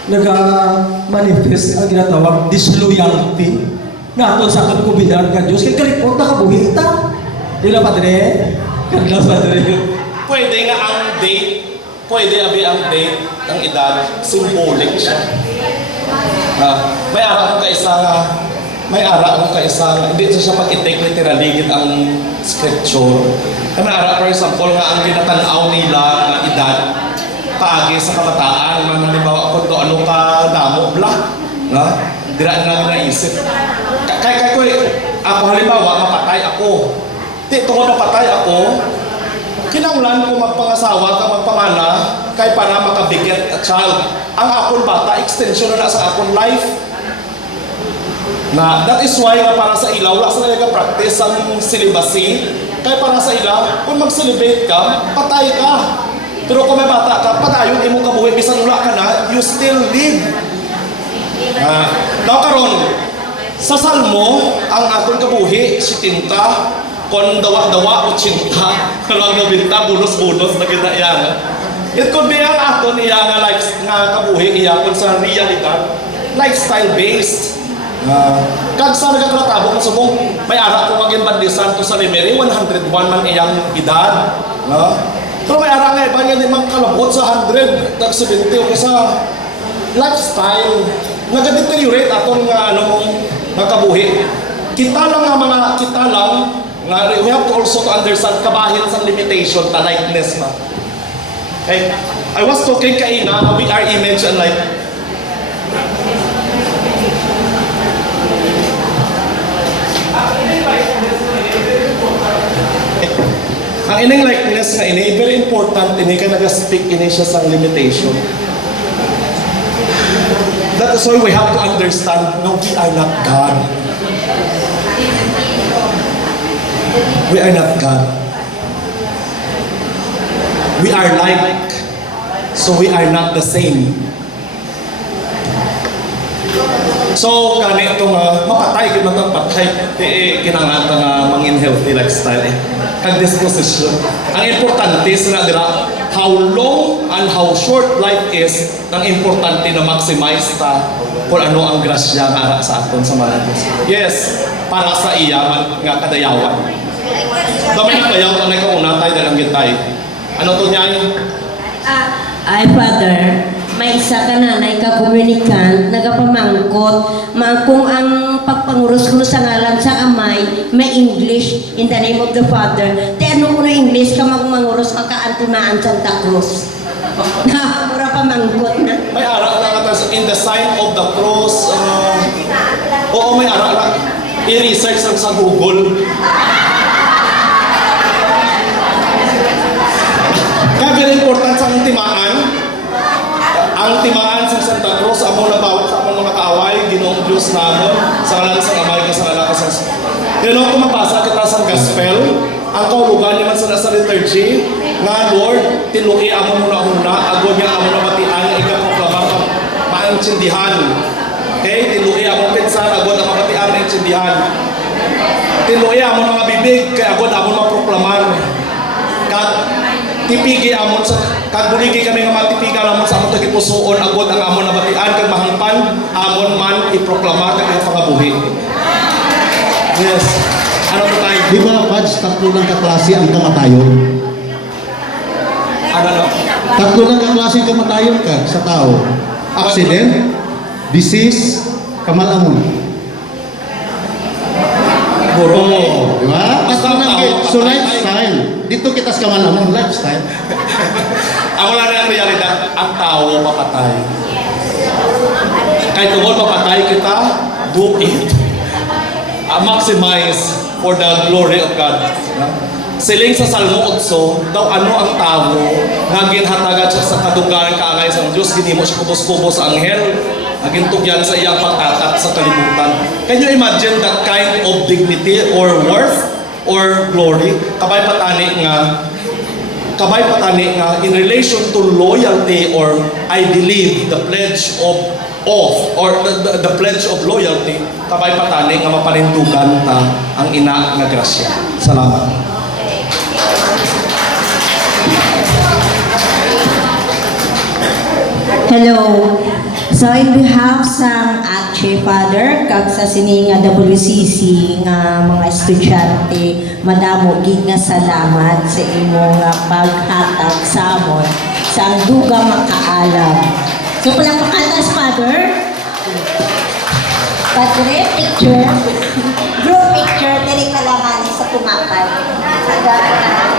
nag-manifest ang ginatawag disloyalty Naton sa atong kubidan nga Dios kay kalipot na kabuhita. Dila Padre. Kanda Padre. Pwede nga ang date, pwede abi ang date ng edad, symbolic siya. May ara ko kaisa nga, hindi siya pag-take literally gid ang scripture. May ara for example nga ang ginatanaw nila nga edad paagi sa kamataan, man halimbawa ako do ano ka damo bla, dira na naisip. Kay ako halimbawa mapatay ako. Di tungod mapatay ako, kinahanglan ko magpangasawa ka magpamana kay para makabiget a child. Ang akon bata extension na sa akon life. That is why nga para sa ilaw wala sa nalaga practice ang celibacy. Kay para sa ilaw kung mag-celebrate ka, patay ka. Pero kung may bata ka, patayon imong kabuhi bisan wala ka na, you still live. Daw karon sa Salmo ang aton kabuhi si tinta kon dawa-dawa o cinta kalang nabinta bulos-bulos na kita yan. It could be ang aton iya nga life nga kabuhi iya kon sa realidad lifestyle based. Kag sa nagkakatabo sa subong may ara ko maging bandisan to sa Limeri 101 man iyang edad. Pero may ara nga iba nga di man kalabot sa 100 tag 70 o sa lifestyle nag-deteriorate aton nga nga kabuhi. Kita lang we have to also to understand kabahin sa limitation ta likeness na. Okay? I was talking kaina we are image and like ang ining likeness nga ini very important ini ka naga-speak ini siya sa limitation. That is why we have to understand no, we are not God. We are not God. We are like, so we are not the same. So, ganito nga, mapatay, patay, kinangata nga mangin healthy lifestyle kag disposition. Ang importante sa dira, how long and how short life is, ang importante na maximize ta kung ano ang grasya nga sa aton sa mga Diyos. Yes, para sa iyaman nga kadayawan. Damay na kayaw ka na ikauna tayo dalang gitay. Ano to niya? Ay, Father, may isa ka nanay ka-communicant, nagapamangkot, kung ang pagpanguros ko sa ngalan sa amay, may English in the name of the Father. Te ano ko na English ka magmanguros makaantunaan Santa Cruz. Mura pamangkot na. May ara lang in the sign of the cross. Oo, may ara lang. I-research lang sa Google. Kaya very important sa timaan. Ang timaan sa Santa Cruz, among nabawat sa among mga kaaway, Ginoong Diyos namon, sa ngalan sa amay ka sa ngalan sa Ginoong kung mabasa kita sa gospel, ang kaulugan naman sa nasa liturgy, nga Lord, tiluki amon muna, agod niya amon na matian, ikaproklamar ka maintsindihan. Okay? Tiluki amon pinsan, agod ang matian na intsindihan. Tiluki amon mga bibig, kaya agod amon maproklamar. Tipigi amon sa kagbuligi kami nga matipigan amon sa amon tagipusoon agod ang amon nabatian kag mahangpan amon man iproklama kag ang pangabuhi. Yes. Ano to tayo? Di ba, Pads, tatlo lang kaklase ang kamatayon? Ano? Tatlo lang kaklase ang kamatayon ka sa tao. Accident, disease, kamalangon. Buro. Di ba? Basta Tatlo lang tao, kayo. So, patay. lifestyle. Dito kita sa kamalangon, lifestyle. Ang wala na ang realidad, ang tao mapatay. Kahit tungkol mapatay kita, do it. Maximize for the glory of God. Siling sa Salmo 8, daw ano ang tao nga ginhatagan siya sa kadugaran kaangay sa Diyos, ginimo siya kubos-kubos sa anghel, nagintugyan sa iyang pagtatak sa kalibutan. Can you imagine that kind of dignity or worth or glory? Kabay patani nga in relation to loyalty or I believe the pledge of oath or the pledge of loyalty, kabay patani nga mapanindugan ta ang ina nga grasya. Salamat. Hello. So in behalf sa She Father, kag sa sini nga WCC nga mga estudyante, madamo gid nga salamat sa imo nga paghatag sa amon sa duga makaalam. So palakpakan sa Father. Padre, picture. Group picture, dili kalangan sa tumakan. Sa